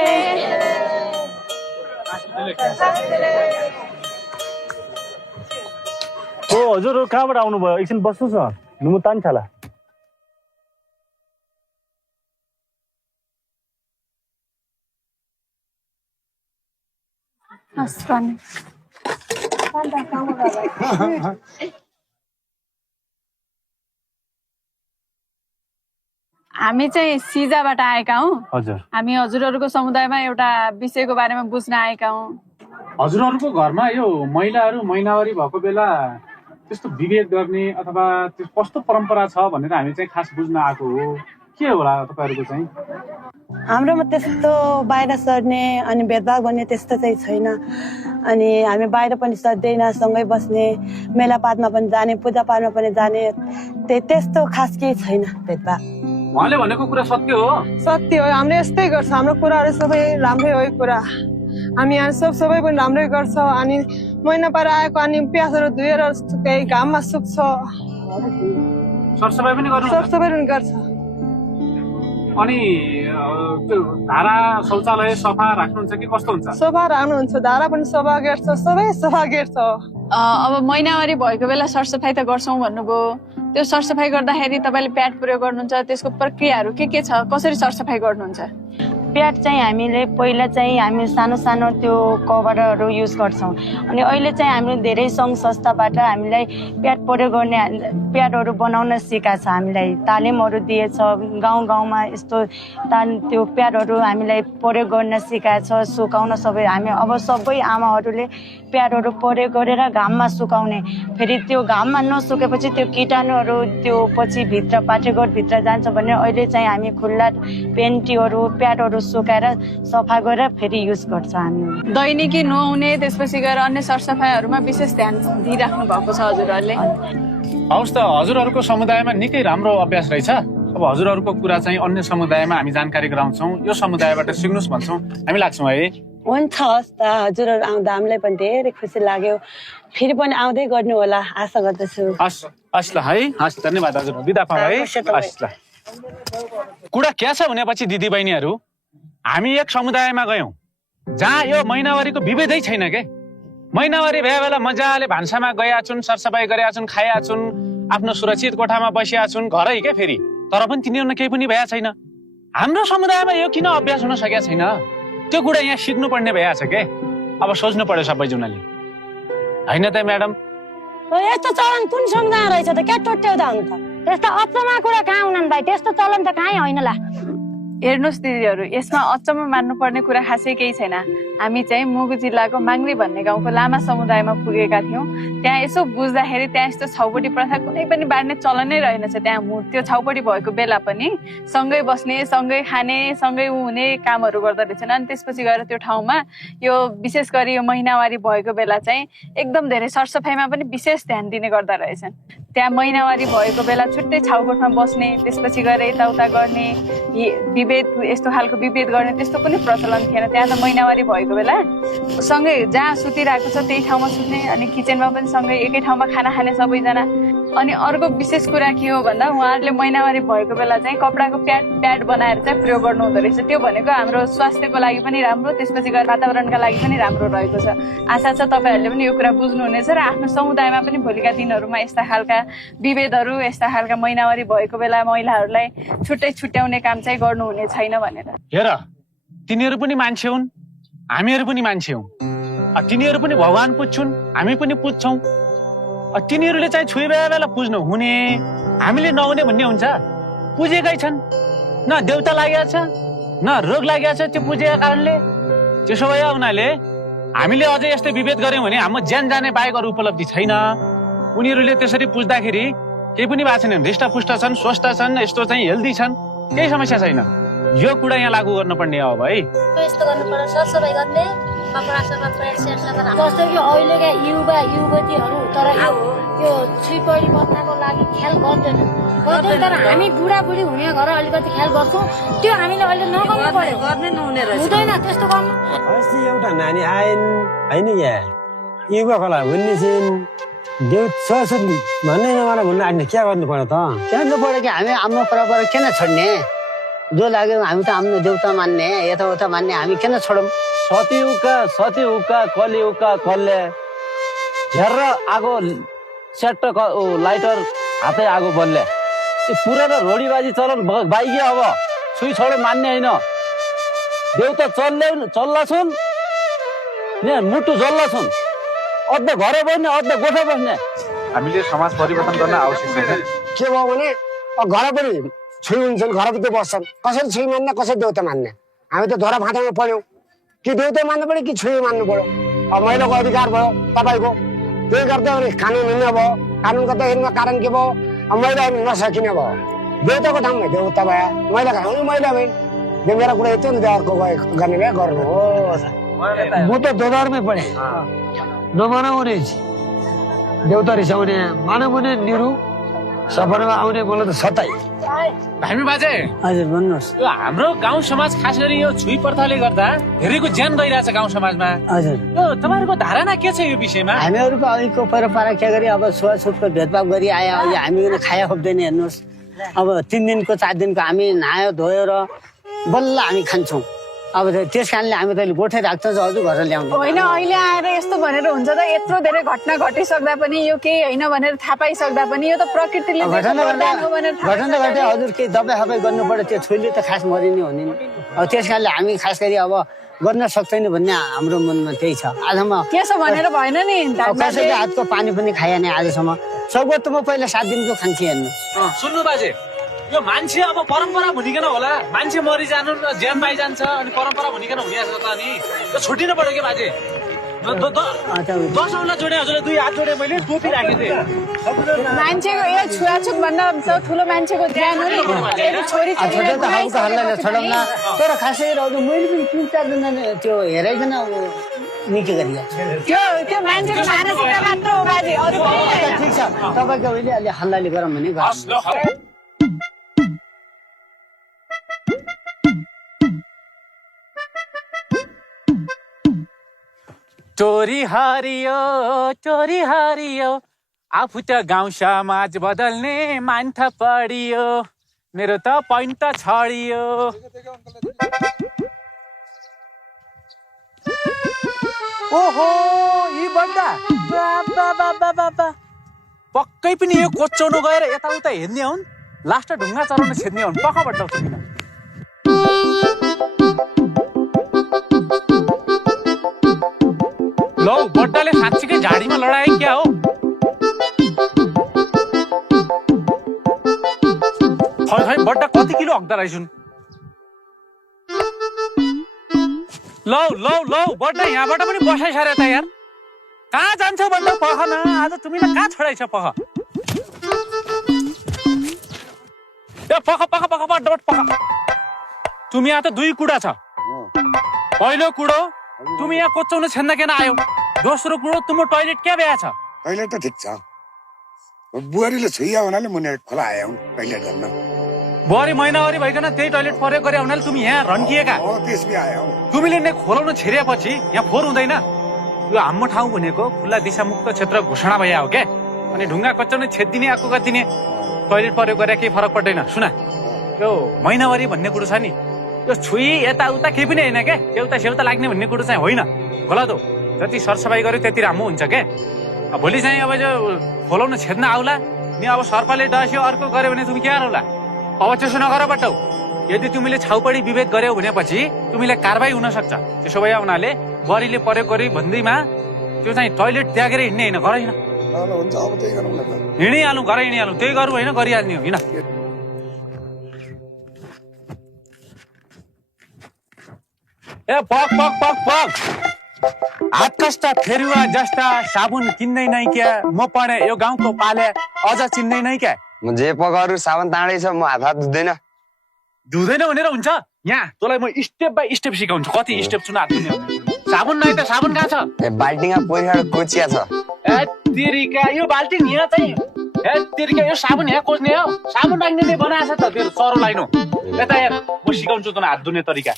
हजुर कहाँबाट आउनुभयो? एकछिन बस्नुहोस् न, नुमु तान्छ होला। हामी चाहिँ सिजाबाट आएका हौँ। हजुर, हामी हजुरहरूको समुदायमा एउटा विषयको बारेमा बुझ्न आएका हौँ। हजुरहरूको घरमा यो महिलाहरू महिनावारी भएको बेला त्यस्तो विभेद गर्ने अथवा त्यो कस्तो परम्परा छ भनेर हामी चाहिँ खास बुझ्न आएको हो। के होला तपाईँहरूको चाहिँ? हाम्रोमा त्यस्तो बाहिर सर्ने अनि भेदभाव गर्ने त्यस्तो चाहिँ छैन। अनि हामी बाहिर पनि सर्दैन, सँगै बस्ने, मेलापातमा पनि जाने, पूजापाठमा पनि जाने, त्यस्तो खास केही छैन भेदभाव। उहाँले भनेको कुरा सत्य हो? सत्य हो, हामीले यस्तै गर्छ। हाम्रो कुराहरू सबै राम्रै हो। कुरा हामी यहाँ सबै पनि राम्रै गर्छौँ। अनि महिना पार आएको अनि प्याजहरू धुएर घाममा सुक्छ। सरसफाइ पनि गर्नु? सरसफाइ पनि गर्छ। अनि त्यो धारा शौचालय सफा राख्नुहुन्छ कि कस्तो हुन्छ? सफा राख्नुहुन्छ, धारा पनि सफा गर्छ, सबै सफा गर्छ। अब महिनावारी भएको बेला सरसफाइ त गर्छौँ भन्नुभयो। त्यो सरसफाइ गर्दाखेरि तपाईँले प्याड प्रयोग गर्नुहुन्छ, त्यसको प्रक्रियाहरू के छ, कसरी सरसफाइ गर्नुहुन्छ? प्याड चाहिँ हामीले पहिला चाहिँ हामी सानो सानो त्यो कभरहरू युज गर्छौँ। अनि अहिले चाहिँ हामीले धेरै सङ्घ संस्थाबाट हामीलाई प्याड प्रयोग गर्ने प्याडहरू बनाउन सिकाएको छ। हामीलाई तालिमहरू दिएछ। गाउँ गाउँमा यस्तो त्यो प्याडहरू हामीलाई प्रयोग गर्न सिकाएको छ, सुकाउन सबै। हामी अब सबै आमाहरूले प्याडहरू प्रयोग गरेर घाममा सुकाउने। फेरि त्यो घाममा नसुकेपछि त्यो कीटाणुहरू त्यो पछि भित्र पाठेघरभित्र जान्छ भने अहिले चाहिँ हामी खुल्ला पेन्टीहरू प्याडहरू सुकाएर सफा गरेर फेरि युज गर्छ। हामी दैनिकी नुहाउने, त्यसपछि गएर अन्य सरसफाइहरूमा विशेष ध्यान दिइराख्नु भएको छ हजुरहरूले। हवस् त, हजुरहरूको समुदायमा निकै राम्रो अभ्यास रहेछ। अब हजुरहरूको कुरा चाहिँ अन्य समुदायमा हामी जानकारी गराउँछौँ, यो समुदायबाट सिक्नुहोस् भन्छौँ, हामी लाग्छौँ है। हुन्छ, हस् त। हजुरहरू आउँदा हामीलाई पनि धेरै खुसी लाग्यो। फेरि पनि आउँदै गर्नु होला आशा गर्दछु। हस् ल है, हस्, धन्यवाद हजुर। बिदा पाऊ है। हस् ल। कुरा क्या छ भनेपछि दिदी बहिनीहरू, हामी एक समुदायमा गयौँ जहाँ यो महिनावारीको विभेदै छैन के। महिनावारी भए बेला मजाले भान्सामा गएका छन्, सरसफाइ गरेका छन्, खाएका छन्, आफ्नो सुरक्षित कोठामा बसेका छन्, घरै के। फेरि तर पनि तिनीहरूमा केही पनि भएका छैन। हाम्रो समुदायमा यो किन अभ्यास हुन सकेका छैन? त्यो कुरा यहाँ सिक्नु पर्ने भइहाल्छ के। अब सोच्नु पर्यो सबैजनाले, होइन त म्याडम? यस्तो चलन कुन समुदाय रहेछ त? क्या टोट्याउँदा हुन्छ? त्यस्तो अचम्म कुरा कहाँ हुनन् भाइ? त्यस्तो चलन त कहीँ होइन ला। हेर्नुहोस् दिदीहरू, यसमा अचम्म मान्नुपर्ने कुरा खासै केही छैन। हामी चाहिँ मुगु जिल्लाको माङ्ग्री भन्ने गाउँको लामा समुदायमा पुगेका थियौँ। त्यहाँ यसो बुझ्दाखेरि त्यहाँ यस्तो छाउपडी प्रथा कुनै पनि बाँड्ने चलन नै रहेनछ। त्यहाँ त्यो छाउपडी भएको बेला पनि सँगै बस्ने, सँगै खाने, सँगै हुने कामहरू गर्दो रहेछन्। अनि त्यसपछि गएर त्यो ठाउँमा यो विशेष गरी यो महिनावारी भएको बेला चाहिँ एकदम धेरै सरसफाइमा पनि विशेष ध्यान दिने गर्दो रहेछन्। त्यहाँ महिनावारी भएको बेला छुट्टै छाउकोटमा बस्ने, त्यसपछि गएर यताउता गर्ने, विभेद यस्तो खालको विभेद गर्ने त्यस्तो पनि प्रचलन थिएन। त्यहाँ त महिनावारी भएको बेला सँगै जहाँ सुतिरहेको छ त्यही ठाउँमा सुत्ने, अनि किचनमा पनि सँगै एकै ठाउँमा खाना खाने सबैजना। अनि अर्को विशेष कुरा के हो भन्दा उहाँहरूले महिनावारी भएको बेला चाहिँ कपडाको प्याड बनाएर चाहिँ प्रयोग गर्नु हुँदो रहेछ। त्यो भनेको हाम्रो स्वास्थ्यको लागि पनि राम्रो, त्यसपछि गएर वातावरणका लागि पनि राम्रो रहेको छ। आशा छ तपाईँहरूले पनि यो कुरा बुझ्नुहुनेछ र आफ्नो समुदायमा पनि भोलिका दिनहरूमा यस्ता खालका विभेदहरू, यस्ता खालका महिनावारी भएको बेला महिलाहरूलाई छुट्टै छुट्याउने काम चाहिँ गर्नुहुने छैन भनेर। हेर, तिनीहरू पनि मान्छे हुन्, हामीहरू पनि मान्छे हौँ। तिनीहरू पनि भगवान पुज्छन्, हामी पनि पुज्छौँ। तिनीहरूले चाहिँ छुइ बेला पुज्नु हुने, हामीले नहुने भन्ने हुन्छ? पुजेकै छन्, न देउता लागेको छ न रोग लागेको छ त्यो पुजेको कारणले। त्यसो भए उनीहरूले हामीले अझै यस्तै विभेद गऱ्यौँ भने हाम्रो ज्यान जाने बाहेक अरू उपलब्धि छैन। उनीहरूले त्यसरी पुज्दाखेरि केही पनि भएको छैन, हृष्टपुष्ट छन्, स्वस्थ छन्, यस्तो चाहिँ हेल्दी छन्। केही समस्या छैन यो कुरा यहाँ लागू गर्नुपर्ने हो है यस्तो गर्नु पर्छ सरसफाइ गर्ने कपडा सफा जस्तो कि अहिलेका युवा युवतीहरू तर यो छुइपडी बच्चाको लागि ख्याल गर्दैन तर हामी बुढाबुढी हुने घर अलिकति ख्याल गर्छौँ त्यो हामीले अहिले नगर्नु पर्यो गर्नै नहुने रहेछ हुँदैन त्यस्तो गर्नु अस्ति एउटा नानी आएन होइन यहाँ युवा खोला भन्ने चाहिँ देउ सरस्वती भन्ने नमारा भन्नु आँट्ने के गर्नु पर्यो त किन पऱ्यो कि हामी आफ्नो परम्परा किन छोड्ने जो लाग्यो हामी त आफ्नो देउता मान्ने यताउता मान्ने हामी किन छोडौँ सतीउका कलिउका कल्ले झेर आगो सेट लाइटर हातै आगो बल्ले त्यो पुरानो रोडीबाजी चलन बाइकी अब छुई छोडे मान्ने होइन देउता चल्ला छन् मुटु जल्ला छन् अझ घरै बस्ने अझ गोठा बस्ने हामीले समाज परिवर्तन गर्न आवश्यक छैन के भयो भने घर पनि छुई हुन्छन् घरभित्र बस्छन् कसरी छुई मान्ने कसरी देउता मान्ने हामी त धोरा फाँटामा पढ्यौँ कि देउता मान्नु पर्यो कि छुई मान्नु पर्यो अब महिलाको अधिकार भयो तपाईँको त्यही गर्दा भने कानुन हिँड्ने भयो कानुन गर्दाखेरिमा कारण के भयो अब महिलाहरू नसकिने भयो देउताको ठाउँमा देउता भयो महिलाको ठाउँमा महिला भयो मेरो कुरा यति नि अर्को गर्ने भए गर्नु हो म त दोधारमै पढेँ नमनाउने देउता रिसाउने मानवने निरु सपनामा आउने मलाई त सताइ हामी बाजे हजुर भन्नुहोस् यो हाम्रो गाउँ समाज खास गरी यो छुई प्रथाले गर्दा धेरैको ज्यान गइरहेछ गाउँ समाजमा हजुर यो तपाईँहरूको धारणा के छ यो विषयमा हामीहरूको अहिलेको परम्परा के गरी अब छुवाछुतको भेदभाव गरी आयो अहिले हामी खाया खोप्दैन हेर्नुहोस् अब 3 दिनको 4 दिनको हामी नहायो धोयो र बल्ल हामी खान्छौँ अब त्यस कारणले हामी त गोठै राख्छौँ हजुर घर ल्याउँछ होइन अहिले आएर यस्तो भनेर हुन्छ त यत्रो धेरै घटना घटिसक्दा पनि यो केही होइन भनेर थाहा पाइसक्दा पनि यो त प्रकृतिले घटना घटे हजुर केही दबाई खबाई गर्नु पर्यो त्यो छुइले त खास मरिने हुने अब त्यस कारणले हामी खास गरी अब गर्न सक्दैन भन्ने हाम्रो मनमा त्यही छ आजमा त्यसो भनेर भएन नि कसैले हातको पानी पनि खाएन आजसम्म सबको त म पहिला 7 दिनको खान्थेँ हेर्नुहोस् सुन्नु बाजे यो मान्छे अब परम्परा भनिकन होला मान्छे मरिजानु र ज्यान पाइजान्छ अनि परम्परा भनिकन हुने छ त अनि यो छुटिनु पर्यो के बाजे 10 औँला जोडे हजुरले 2 हात जोडे मैले टोपी राखेको थिएँ मान्छेको यो छुवाछुत भन्दा ठुलो मान्छेको ज्यान हो नि छोरी तर खासै हजुर मैले पनि 3-4 जना त्यो हेराइकन निकै गरिरहेको त्यो मान्छेको मानसिकता मात्र हो बाजे अरू ठिक छ तपाईँको अहिले अलि हल्लाले गरौँ भने चोरी हरियो आफू त गाउँ समाज बदल्ने मान्था पढियो मेरो त पैन्ट छडियो ओहो यी बड्डा बाबा पक्कै पनि यो कोच्याउनु गएर यताउता हेर्ने हुन् लास्ट ढुङ्गा चराउन छेड्ने हुन् पक्का बड्डाउँछु किन लौ बड्डाले साँच्चीकै झाडीमा लडाए क्या हो खै बड्डा कति किलो हक्दा रहेछन् लौ बड्डा यहाँबाट पनि बसाइ सारे त यार कहाँ जान्छ बड्डा पख न आज तिमीलाई कहाँ छोडाइछ पख ए पख बड्डा पख तिमी यहाँ त 2 कुरा छ पहिलो कुरो तिमी यहाँ कोच्याउन छेन्दा किन आयो दोस्रो कुरो तिम्रो टोइलेट क्या भ्या छ टोइलेट त ठिक छ बुहारीले छुइया हुनाले मुने खोला आयो टोइलेट गर्न बुहारी महिनावारी भइकन त्यही टोइलेट प्रयोग गरे हुनाले तिमी यहाँ रन्किएका हो त्यसमै आयो तिमीले नै खोलाउन छेरिएपछि यहाँ फोहोर हुँदैन यो हाम्रो ठाउँ भनेको खुल्ला दिशामुक्त क्षेत्र घोषणा भइया हो क्या अनि ढुङ्गा कच्चाउन छेदिने आको कतिने टोइलेट प्रयोग गरे केही फरक पर्दैन सुना यो महिनावारी भन्ने कुरो छ नि यो छुई यताउता केही पनि होइन क्या एउटा सेउता लाग्ने भन्ने कुरो चाहिँ होइन गलत हो जति सरसफाइ गर्यो त्यति राम्रो हुन्छ क्या भोलि चाहिँ अब जो खोलाउन छेद्न आउला नि अब सर्पले डस्यो अर्को गर्यो भने तिमी के गरौला अब त्यसो नगर बट्टौ यदि तिमीले छाउपडी विभेद गर्यौ भनेपछि तिमीलाई कारबाही हुन सक्छ त्यसो भए उनीहरूले बढीले प्रयोग गरे भन्दैमा त्यो चाहिँ टोइलेट त्यागेर हिँड्ने होइन गरेन हिँडिहालौँ घर हिँडिहालौँ त्यही गरौँ होइन गरिहाल्ने हो हिँड ए पक हात कस्ता फेरुवा जस्ता साबुन किन्दै नै क्या म पढे यो गाउँको पाले अझ चिन्दै नै क्या म जे पकहरू साबुन ताँडै छ म हात धुदैन धुँदैन भनेर हुन्छ यहाँ तँलाई म स्टेप बाई स्टेप सिकाउँछु कति स्टेप चुन हात धुने साबुन नै त साबुन कहाँ छ बाल्टिङमा पोखरी कोचिया छ ए तेरिका यो बाल्टिङ यहाँ चाहिँ ए तेरिका यो साबुन यहाँ कोच्ने हो साबुन राख्ने बनाएछ त तेरो सरो लाइनो यता हेर म सिकाउँछु तँलाई हात धुने तरिका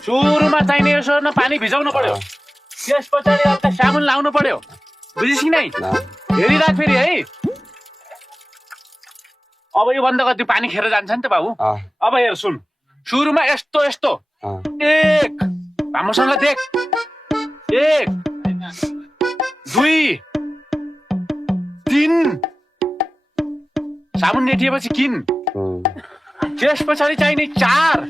सुरुमा चाहिने यसो न पानी भिजाउनु पर्यो त्यस पछाडि अन्त साबुन लाउनु पर्यो बुझिस् कि नै हेरिराख फेरि है अब यो बन्द गर्दै पानी खेर जान्छ नि त बाबु अब हेर सुन सुरुमा यस्तो यस्तो एक राम्रोसँग देख एक दुई तीन साबुन नेटिएपछि किन त्यस पछाडि चाहिने चार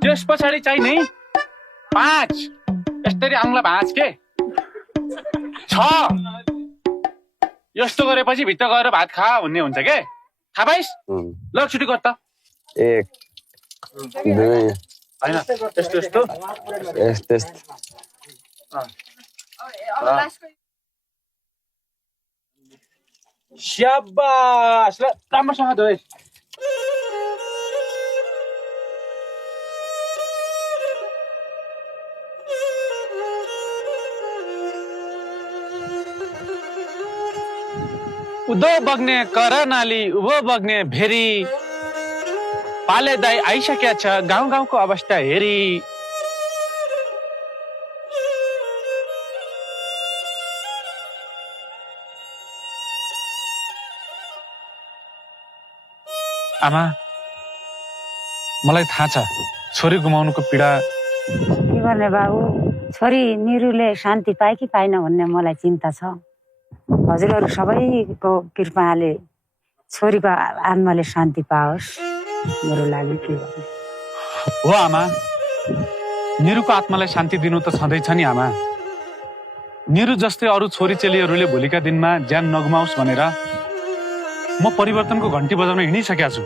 त्यस पछाडि चाहिने पाँच यसरी आउँला भाँच के छ यस्तो गरेपछि भित्र गएर भात खा भन्ने हुन्छ के थाहा पाइस् ल छुट्टी गर त एक दुई होइन यस्तो यस्तो यस्तो स्याबास ल राम्रोसँग धोए उदो बग्ने कर नाली उभो बग्ने भेरी पाले दाई आइसकेका छ गाउँ गाउँको अवस्था हेरी आमा मलाई थाहा छ छोरी गुमाउनुको पीडा के गर्ने बाबु छोरी निरुले शान्ति पाए कि पाएन भन्ने मलाई चिन्ता छ हजुरहरू सबैको कृपाले छोरीको आत्माले शान्ति पाओस् मेरो लागि के गर्ने हो आमा निरुको आत्मालाई शान्ति दिनु त छँदैछ नि आमा निरु जस्तै अरू छोरी चेलीहरूले भोलिका दिनमा ज्यान नगुमाओस् भनेर म परिवर्तनको घन्टी बजाउन हिँडिसकेका छु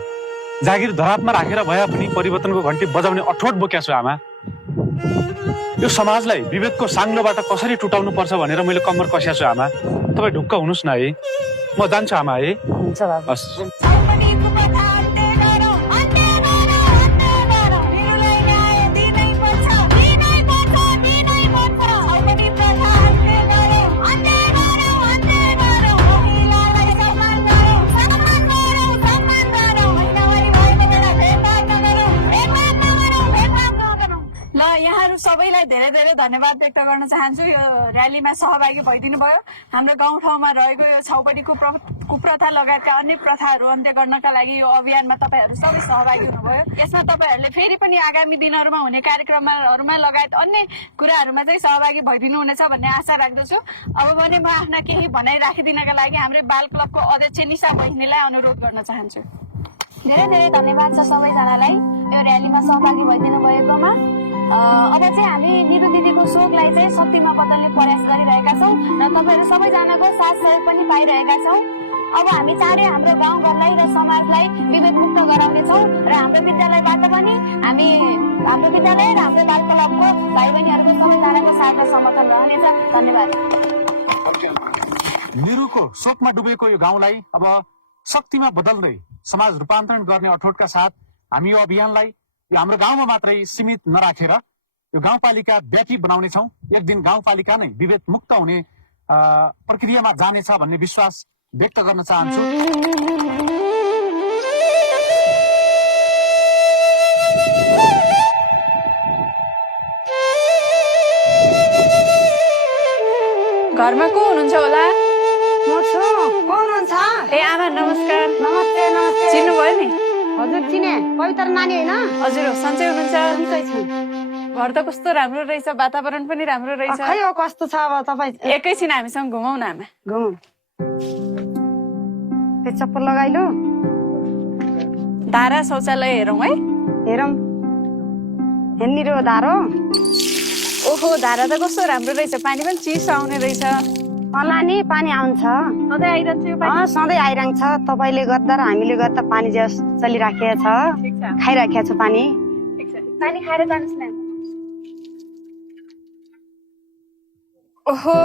जागिर धरापमा राखेर भए पनि परिवर्तनको घन्टी बजाउने अठोट बोकेका छु आमा यो समाजलाई विवेकको साङ्लोबाट कसरी टुटाउनु पर्छ भनेर मैले कम्मर कस्या छु आमा तपाईँ ढुक्क हुनुहोस् न है म जान्छु आमा है हुन्छ बाबु सबैलाई धेरै धेरै धन्यवाद व्यक्त गर्न चाहन्छु यो र्यालीमा सहभागी भइदिनु भयो हाम्रो गाउँठाउँमा रहेको यो छौपडी कुप्रथा लगायतका अन्य प्रथाहरू अन्त्य गर्नका लागि यो अभियानमा तपाईँहरू सबै सहभागी हुनुभयो यसमा तपाईँहरूले फेरि पनि आगामी दिनहरूमा हुने कार्यक्रमहरूमा लगायत अन्य कुराहरूमा चाहिँ सहभागी भइदिनु हुनेछ भन्ने आशा राख्दछु अब भने म आफ्ना केही भनाइ राखिदिनका लागि हाम्रो बाल क्लबको अध्यक्ष निशा बहिनीलाई अनुरोध गर्न चाहन्छु धेरै धेरै धन्यवाद छ सबैजनालाई यो र्यालीमा सहभागी भइदिनु भएकोमा अब चाहिँ हामी निरु दिदीको शोकलाई चाहिँ शक्तिमा बदल्ने प्रयास गरिरहेका छौँ र तपाईँहरू सबैजनाको साथ सहयोग पनि पाइरहेका छौँ अब हामी चाँडै हाम्रो गाउँघरलाई र समाजलाई विभेद मुक्त गराउनेछौँ र हाम्रो विद्यालयबाट पनि हामी हाम्रो विद्यालय र हाम्रो बाल क्लबको भाइ बहिनीहरूको सबैजनाको साथ समर्थन रहनेछ धन्यवाद निरुको शोकमा डुबेको यो गाउँलाई अब शक्तिमा बदल्दै समाज रूपान्तरण गर्ने अठोटका साथ हामी यो अभियानलाई यो हाम्रो गाउँमा मात्रै सीमित नराखेर यो गाउँपालिका व्यापी बनाउनेछौँ एक दिन गाउँपालिका नै विभेद मुक्त हुने प्रक्रियामा जानेछ भन्ने विश्वास व्यक्त गर्न चाहन्छु घरमा को हुनुहुन्छ होला म छु को हुनुहुन्छ ए आमा नमस्कार नमस्ते नमस्ते चिन्नुभयो नि हजुर चिने पवित्र नानी होइन हजुर हो सन्चै हुनुहुन्छ सन्चै छु घर त कस्तो राम्रो रहेछ वातावरण पनि राम्रो रहेछ खै हो कस्तो छ अब तपाईँ एकैछिन हामीसँग घुमाउ न आमा घुमौँ त्यो चप्पल लगाइलो धारा शौचालय हेरौँ है हेरौँ हेर्ने धारो ओहो धारा त कस्तो राम्रो रहेछ पानी पनि चिसो आउने रहेछ नि पानी आउँछ सधैँ आइरहन्छ सधैँ आइरहन्छ तपाईँले गर्दा र हामीले गर्दा पानी चलिराखेको छ खाइराखेको छु पानी पानी खाएर जानुहोस् न ओहो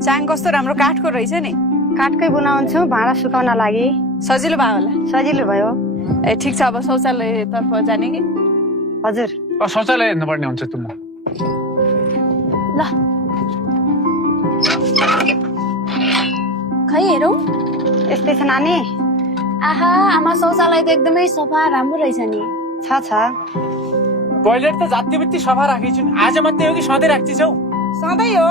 चाङ कस्तो राम्रो काठको रहेछ नि काठकै बनाउँछु भाँडा सुकाउन लागि। सजिलो भयो होला? सजिलो भयो। ए ठिक छ, अब शौचालयतर्फ जाने कि? हजुर। शौचालय हेर्नुपर्ने हुन्छ तुम। ल खै हेरौँ। यस्तै छ नानी। आहा आमा शौचालय त एकदमै सफा राम्रो रहेछ नि। छ टोयलेट त जाति बित्ती सफा राखेको छु। आज मात्रै हो कि सधैँ राख्छौ? सधैँ हो।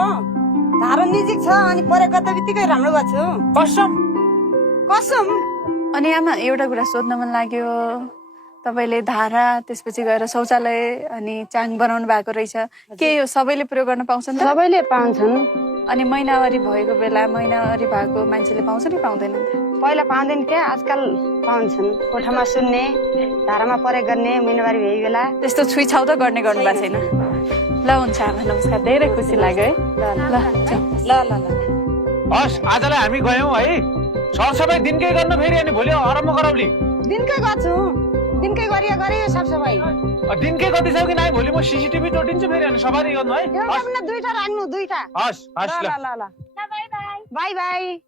धारो नजिक छ अनि प्रयोग गर्दा बित्तिकै राम्रो भएको छु। कसम। अनि आमा एउटा कुरा सोध्न मन लाग्यो, तपाईँले धारा त्यसपछि गएर शौचालय अनि चाङ बनाउनु भएको रहेछ, के यो सबैले प्रयोग गर्न पाउँछन्? सबैले पाउँछन्। अनि महिनावारी भएको बेला महिनावारी भएको मान्छेले पाउँछ कि पाउँदैनन्? पहिला पाउँदैन क्या, आजकल पाउँछन्। कोठामा सुन्ने, धारामा प्रयोग गर्ने, महिनावारी भए बेला। त्यस्तो छुइछाउ त गर्ने गर्नु भएको छैन? ल हुन्छ आमा, नमस्कार, धेरै खुसी लाग्यो है। ल हस्, आजलाई हामी गयौँ है। सरसफाइ दिनकै गर्नु फेरि अनि भोलि आरम्भ गरौँली। दिनकै गर्छु, दिनकै गरियो सरसफाइ। दिनकै गर्दैछौ कि नाइ? भोलि म सीसीटीभी जोडिन्छु फेरि अनि सफाइ गर्नु है। एउटा पनि दुईटा राख्नु, दुईटा। हस् ल। By by.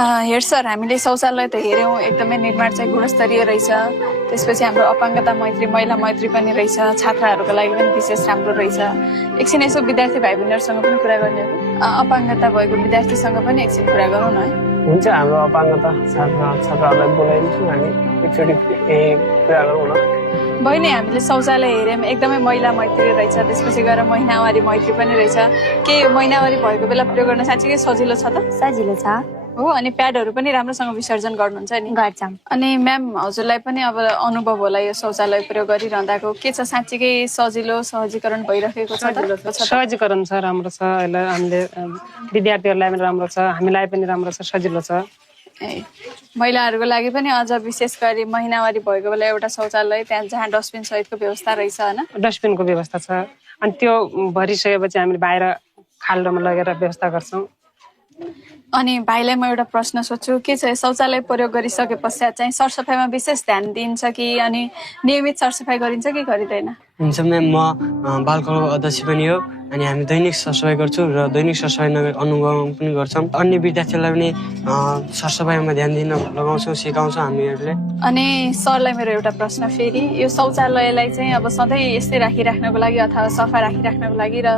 हेर सर, हामीले शौचालय त हेऱ्यौँ, एकदमै निर्माण चाहिँ गुणस्तरीय रहेछ। त्यसपछि हाम्रो अपाङ्गता मैत्री, महिला मैत्री पनि रहेछ, छात्राहरूको लागि पनि विशेष राम्रो रहेछ। एकछिन यसो विद्यार्थी भाइ बहिनीहरूसँग पनि कुरा गर्ने हो। अपाङ्गता भएको विद्यार्थीसँग पनि एकछिन कुरा गरौँ न है। हुन्छ, हाम्रो अपाङ्गता छात्राहरूलाई बोलाइदिन्छौँ, हामी एकचोटि कुरा गरौँ न। बहिनी, हामीले शौचालय हेऱ्यौँ, एकदमै महिला मैत्री रहेछ। त्यसपछि गएर महिनावारी मैत्री पनि रहेछ। के महिनावारी भएको बेला प्रयोग गर्न साँच्चै सजिलो छ त? सजिलो छ हो। अनि प्याडहरू पनि राम्रोसँग विसर्जन गर्नुहुन्छ नि? गर्छौँ। अनि म्याम, हजुरलाई पनि अब अनुभव होला यो शौचालय प्रयोग गरिरहँदाको, के छ साँच्चीकै सजिलो सहजीकरण भइरहेको छ? सहजीकरण छ, राम्रो छ। यसलाई हामीले विद्यार्थीहरूलाई पनि राम्रो छ, हामीलाई पनि राम्रो छ, सजिलो छ। महिलाहरूको लागि पनि अझ विशेष गरी महिनावारी भएको बेला एउटा शौचालय, त्यहाँ जहाँ डस्टबिन सहितको व्यवस्था रहेछ होइन? डस्टबिनको व्यवस्था छ। अनि त्यो भरिसकेपछि हामीले बाहिर खाल्डोमा लगेर व्यवस्था गर्छौँ। अनि भाइलाई म एउटा प्रश्न सोध्छु, के छ शौचालय प्रयोग गरिसके पश्चात चाहिँ सरसफाइमा विशेष ध्यान दिन्छ कि अनि नियमित सरसफाइ गरिन्छ कि गरिँदैन? हुन्छ म्याम, म बाल क्लबको अध्यक्ष पनि हो अनि हामी दैनिक सरसफाइ गर्छौँ र दैनिक सरसफाइ अनुगमन पनि गर्छौँ। अन्य विद्यार्थीहरूलाई पनि सरसफाइमा ध्यान दिन लगाउँछौँ, सिकाउँछौँ हामीहरूले। अनि सरलाई मेरो एउटा प्रश्न फेरि, यो शौचालयलाई चाहिँ अब सधैँ यस्तै राखिराख्नको लागि अथवा सफा राखिराख्नको लागि र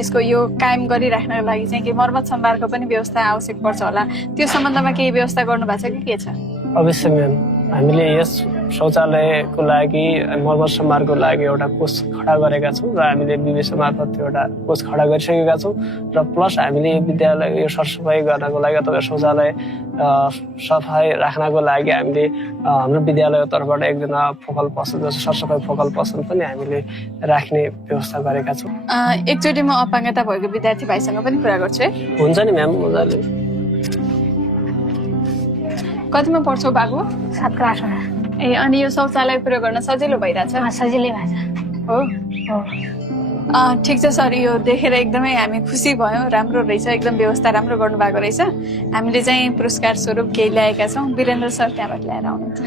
यसको यो कायम गरिराख्नको लागि चाहिँ के मर्मत सम्भारको पनि व्यवस्था आवश्यक पर्छ होला? त्यो सम्बन्धमा केही व्यवस्था गर्नु भएको छ कि के छ? अवश्य म्याम, हामीले यस शौचालयको लागि मर्मत सम्भारको लागि एउटा कोष खडा गरेका छौँ र हामीले विवेश मार्फत त्यो एउटा कोष खडा गरिसकेका छौँ र प्लस हामीले विद्यालय यो सरसफाइ गर्नको लागि अथवा शौचालय सफाइ राख्नको लागि हामीले हाम्रो विद्यालयको तर्फबाट एकजना फोकल पर्सन, जस्तो सरसफाइ फोकल पर्सन पनि हामीले राख्ने व्यवस्था गरेका छौँ। एकचोटि म अपाङ्गता भएको विद्यार्थी भाइसँग पनि कुरा गर्छु है। हुन्छ नि म्याम, मजाले। कतिमा पढ्छौ बाबु? 7 क्लासमा। ए, अनि यो शौचालय प्रयोग गर्न सजिलो भइरहेछ? सजिलै भएको हो। ठिक छ सर, यो देखेर एकदमै हामी खुसी भयौँ, राम्रो रहेछ, एकदम व्यवस्था राम्रो गर्नुभएको रहेछ। हामीले चाहिँ पुरस्कार स्वरूप केही ल्याएका छौँ। वीरेन्द्र सर त्यहाँबाट ल्याएर आउनुहुन्छ।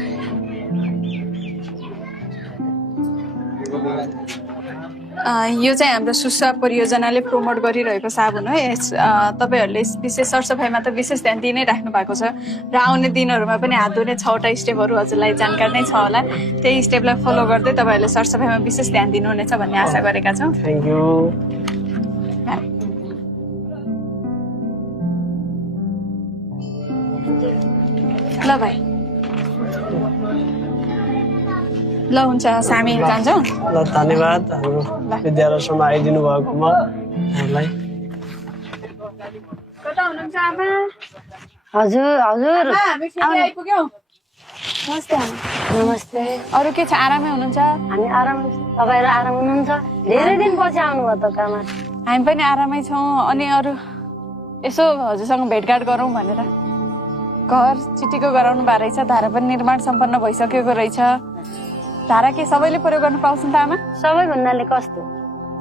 यो चाहिँ हाम्रो सुस्वा परियोजनाले प्रमोट गरिरहेको साबुन हो। यस तपाईँहरूले विशेष सरसफाइमा त विशेष ध्यान दिइ नै राख्नु भएको छ र आउने दिनहरूमा पनि हात धुने 6वटा स्टेपहरू हजुरलाई जानकार नै छ होला। त्यही स्टेपलाई फलो गर्दै तपाईँहरूले सरसफाइमा विशेष ध्यान दिनुहुनेछ भन्ने आशा गरेका छौँ। Thank you. ल भाइ। ल हुन्छ हामी जान्छौँ। ल धन्यवाद हाम्रो विद्यालयसम्म आइदिनु भएकोमा हामीलाई। कता हुनुहुन्छ आमा? हजुर हजुर आमा, हामी फेरि आइपुग्यौँ। नमस्ते आमा। नमस्ते। अरू के छ, आरामै हुनुहुन्छ? हामी आराम, तपाईँहरू आराम हुनुहुन्छ? धेरै दिनपछि आउनुभयो त कामा। हामी पनि आरामै छौँ। अनि अरू यसो हजुरसँग भेटघाट गरौँ भनेर। घर चिटिको गराउनु भएको रहेछ, धारा पनि निर्माण सम्पन्न भइसकेको रहेछ। धारा के सबैले प्रयोग गर्न पाउँछन् त आमा? सबै भन्नाले कस्तो?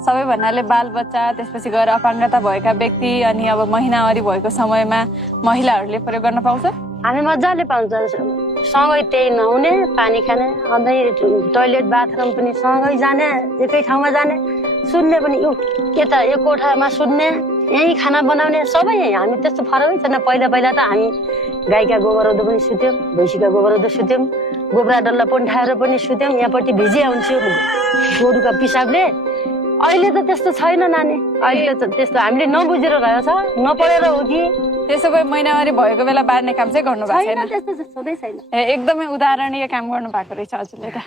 सबै भन्नाले बालबच्चा, त्यसपछि गएर अपाङ्गता भएका व्यक्ति, अनि अब महिनावारी भएको समयमा महिलाहरूले प्रयोग गर्न पाउँछ? हामी मजाले पाउँछ। सँगै त्यही नुहाउने, पानी खाने, अझै टोइलेट बाथरुम पनि सँगै जाने, एकै ठाउँमा जाने, सुत्ने पनि यता यो कोठामा सुत्ने, यहीँ खाना बनाउने, सबै यहीँ। हामी त्यस्तो फरकै छैन। पहिला पहिला त हामी गाईका गोबरौधो पनि सुत्यौँ, भैँसीका गोबरौधो सुत्यौँ, गोब्रा डल्ला पन्ठाएर पनि सुत्यौँ। यहाँपट्टि भिजिया हुन्थ्यो गोरुका पिसाबले। अहिले त त्यस्तो छैन नानी। अहिले त त्यस्तो हामीले नबुझेर रहेछ, नपढेर हो कि? त्यसो भए महिनावारी भएको बेला बार्ने काम चाहिँ गर्नु भएको छैन? त्यस्तो छँदै छैन। एकदमै उदाहरणीय काम गर्नु भएको रहेछ हजुरले त।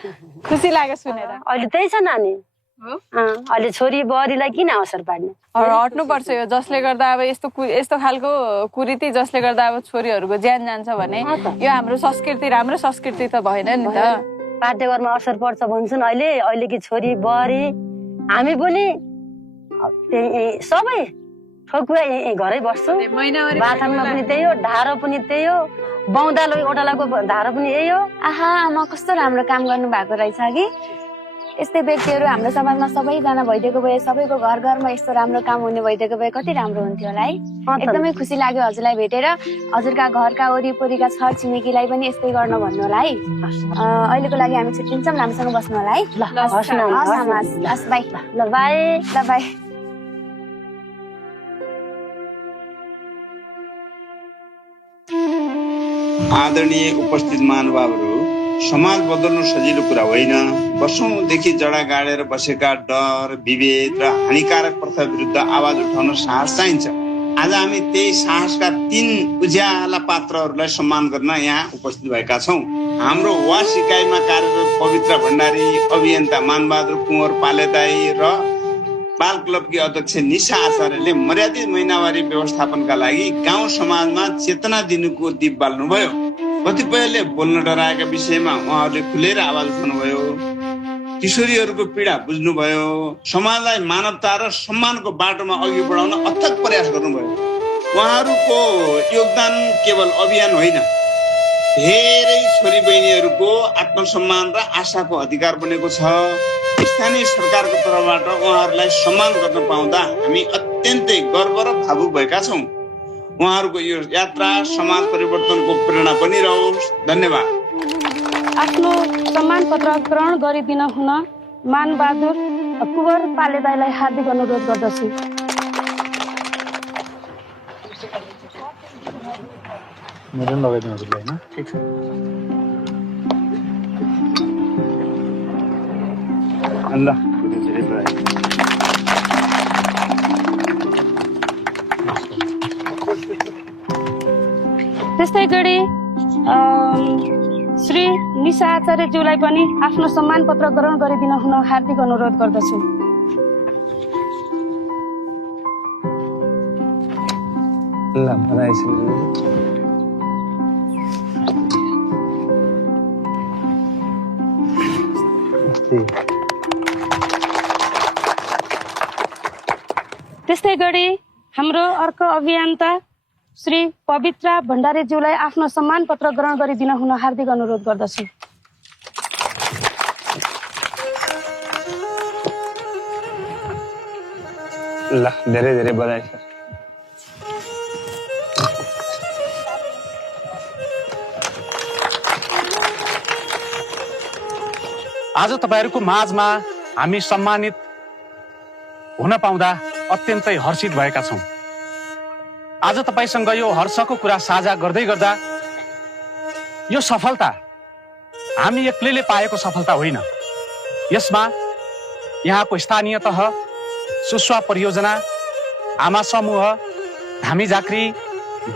खुसी लाग्यो सुनेर। अहिले त्यही छ नानी। अहिले छोरी बुहारीलाई किन असर पार्ने? हट्नुपर्छ यो, जसले गर्दा अब यस्तो खालको कुरीति जसले गर्दा अब छोरीहरूको ज्यान जान्छ भने यो हाम्रो संस्कृति, राम्रो संस्कृति त भएन नि त। पाठ्यक्रममा असर पर्छ भन्छन् अहिलेकी छोरी बुहारी। हामी पनि त्यही सबै ठोकुवा घरै बस्छौँ। बाथानमा पनि त्यही हो, ढाडो पनि त्यही हो, बाउदालो ओटालाको ढाडो पनि यही हो। आहा आमा कस्तो राम्रो काम गर्नु भएको रहेछ कि। यस्तै व्यक्तिहरू हाम्रो समाजमा सबैजना भइदिएको भए, सबैको घर घरमा यस्तो राम्रो काम हुने भइदिएको भए कति राम्रो हुन्थ्यो होला है। एकदमै खुसी लाग्यो हजुरलाई भेटेर। हजुरका घरका वरिपरिका छर छिमेकीलाई पनि यस्तै गर्न भन्नु होला है। अहिलेको लागि हामी छुट्टिन्छौँ, राम्रोसँग बस्नु होला है। हस् बाई। ल बाई। ल बाई। आदरणीय उपस्थित महानुभावहरू, समाज बदल्नु सजिलो कुरा होइन। वर्षौंदेखि जडा गाडेर बसेका डर, विभेद र हानिकारक प्रथा विरुद्ध आवाज उठाउन साहस चाहिन्छ। आज हामी त्यही साहसका 3 उज्याला पात्रहरूलाई सम्मान गर्न यहाँ उपस्थित भएका छौँ। हाम्रो वास इकाइमा कार्यरत पवित्र भण्डारी, अभियन्ता मानबहादुर कुँवर पालेदाई र बाल क्लबकी अध्यक्ष निशा आचार्यले मर्यादित महिनावारी व्यवस्थापनका लागि गाउँ समाजमा चेतना दिनुको दीप बाल्नुभयो। कतिपयले बोल्न डराएका विषयमा उहाँहरूले खुलेर आवाज उठाउनुभयो। किशोरीहरूको पीडा बुझ्नुभयो। समाजलाई मानवता र सम्मानको बाटोमा अघि बढाउन अथक प्रयास गर्नुभयो। उहाँहरूको योगदान केवल अभियान होइन, धेरै छोरी बहिनीहरूको आत्मसम्मान र आशाको अधिकार बनेको छ। स्थानीय सरकारको तर्फबाट उहाँहरूलाई सम्मान गर्न पाउँदा हामी अत्यन्तै गर्व र भावुक भएका छौँ। उहाँहरूको यो यात्रा समाज परिवर्तनको प्रेरणा बनिरहोस्। धन्यवाद। आफ्नो सम्मान पत्र ग्रहण गरिदिन हुन मानबहादुर कुँवर पालेदाईलाई हार्दिक अनुरोध गर्दछु। मेरो पनि लगाइदिनु हजुरलाई होइन? ठिक छ। ल त्यस्तै गरी श्री निशा आचार्यज्यूलाई पनि आफ्नो सम्मान पत्र ग्रहण गरिदिन हुन हार्दिक अनुरोध गर्दछु। ल बधाई छ। त्यस्तै गरी हाम्रो अर्को अभियन्ता श्री पवित्रा भण्डारीज्यूलाई आफ्नो सम्मान पत्र ग्रहण गरिदिन हुन हार्दिक अनुरोध गर्दछु। ल धेरै धेरै बधाई छ। आज तपाईहरूको माझमा हामी सम्मानित हुन पाउँदा अत्यन्तै हर्षित भएका छौँ। आज तपाईसँग यो हर्षको कुरा साझा गर्दै गर्दा यो सफलता हामी एक्लैले पाएको सफलता होइन। यसमा यहाँको स्थानीय तह, सुस्वा परियोजना, आमा समूह, धामी झाँक्री,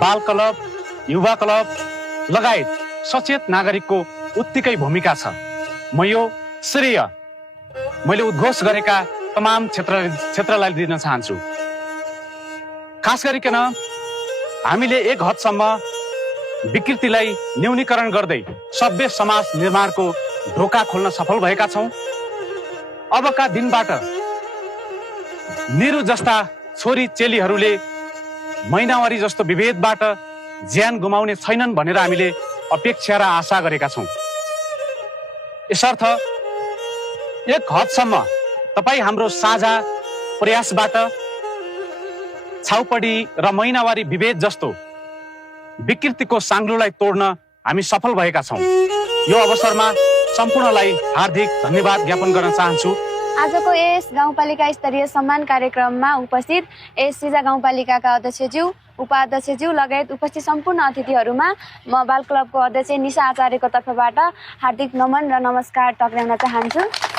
बाल क्लब, युवा क्लब लगायत सचेत नागरिकको उत्तिकै भूमिका छ। म यो श्रेय मैले उद्घोष गरेका तमाम क्षेत्रलाई दिन चाहन्छु। खास गरिकन हामीले एक हदसम्म विकृतिलाई न्यूनीकरण गर्दै सभ्य समाज निर्माणको ढोका खोल्न सफल भएका छौँ। अबका दिनबाट निरु जस्ता छोरी चेलीहरूले महिनावारी जस्तो विभेदबाट ज्यान गुमाउने छैनन् भनेर हामीले अपेक्षा र आशा गरेका छौँ। यसर्थ एक हदसम्म तपाईँ हाम्रो साझा प्रयासबाट छाउपडी र महिनावारी विभेद जस्तो विकृतिको साङ्ग्लोलाई तोड्न हामी सफल भएका छौँ। यो अवसरमा सम्पूर्णलाई हार्दिक धन्यवाद ज्ञापन गर्न चाहन्छु। आजको यस गाउँपालिका स्तरीय सम्मान कार्यक्रममा उपस्थित यस सिजा गाउँपालिकाका अध्यक्षज्यू, उपाध्यक्षज्यू लगायत उपस्थित सम्पूर्ण अतिथिहरूमा म बाल क्लबको अध्यक्ष निशा आचार्यको तर्फबाट हार्दिक नमन र नमस्कार टक्राउन चाहन्छु।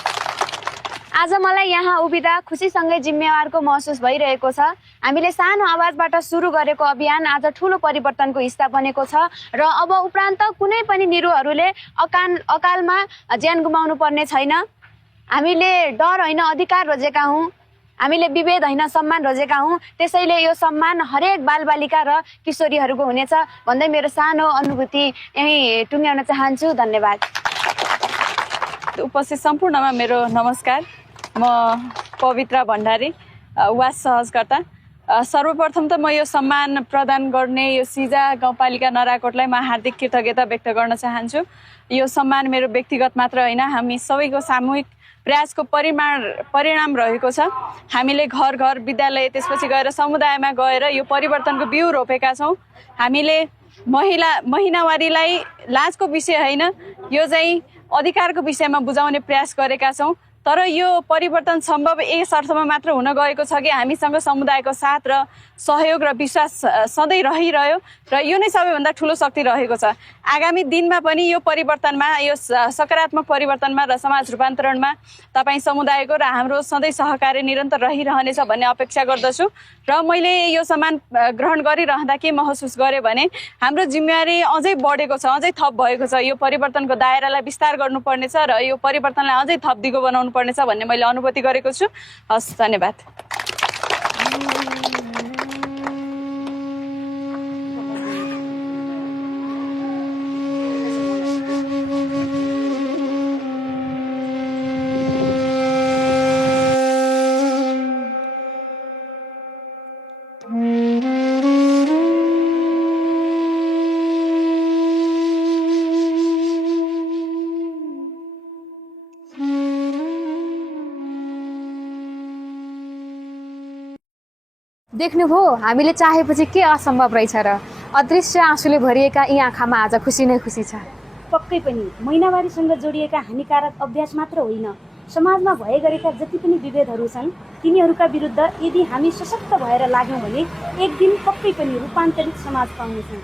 आज मलाई यहाँ उभिँदा खुसीसँगै जिम्मेवारको महसुस भइरहेको छ। हामीले सानो आवाजबाट सुरु गरेको अभियान आज ठुलो परिवर्तनको हिस्सा बनेको छ र अब उपरान्त कुनै पनि निरुहरूले अकालमा ज्यान गुमाउनु पर्ने छैन। हामीले डर होइन अधिकार रोजेका हौँ, हामीले विभेद होइन सम्मान रोजेका हौँ। त्यसैले यो सम्मान हरेक बालबालिका र किशोरीहरूको हुनेछ भन्दै मेरो सानो अनुभूति यहीँ टुङ्ग्याउन चाहन्छु। धन्यवाद। उपस्थित सम्पूर्णमा मेरो नमस्कार। म पवित्रा भण्डारी, वास सहजकर्ता। सर्वप्रथम त म यो सम्मान प्रदान गर्ने यो सिजा गाउँपालिका नराकोटलाई म हार्दिक कृतज्ञता व्यक्त गर्न चाहन्छु। यो सम्मान मेरो व्यक्तिगत मात्र होइन, हामी सबैको सामूहिक प्रयासको परिणाम रहेको छ। हामीले घर घर विद्यालय त्यसपछि गएर समुदायमा गएर यो परिवर्तनको बिउ रोपेका छौँ। हामीले महिनावारीलाई लाजको विषय होइन, यो चाहिँ अधिकारको विषयमा बुझाउने प्रयास गरेका छौँ। तर यो परिवर्तन सम्भव यस अर्थमा मात्र हुन गएको छ कि हामीसँग समुदायको साथ र सहयोग र विश्वास सधैँ रहिरह्यो र यो नै सबैभन्दा ठुलो शक्ति रहेको छ। आगामी दिनमा पनि यो परिवर्तनमा, यो सकारात्मक परिवर्तनमा र समाज रूपान्तरणमा तपाईँ समुदायको र हाम्रो सधैँ सहकार्य निरन्तर रहिरहनेछ भन्ने अपेक्षा गर्दछु। र मैले यो सम्मान ग्रहण गरिरहँदा के महसुस गरेँ भने हाम्रो जिम्मेवारी अझै बढेको छ, अझै थप भएको छ। यो परिवर्तनको दायरालाई विस्तार गर्नुपर्नेछ र यो परिवर्तनलाई अझै थप दिगो बनाउनु पर्नेछ भन्ने मैले अनुभूति गरेको छु। हस्, धन्यवाद। देख्नुभयो, हामीले चाहेपछि के असम्भव रहेछ र। अदृश्य आँसुले भरिएका यी आँखामा आज खुसी नै खुसी छ। पक्कै पनि महिनावारीसँग जोडिएका हानिकारक अभ्यास मात्र होइन, समाजमा भए गरेका जति पनि विभेदहरू छन् तिनीहरूका विरुद्ध यदि हामी सशक्त भएर लाग्यौँ भने एक दिन पक्कै पनि रूपान्तरित समाज पाउनेछौँ।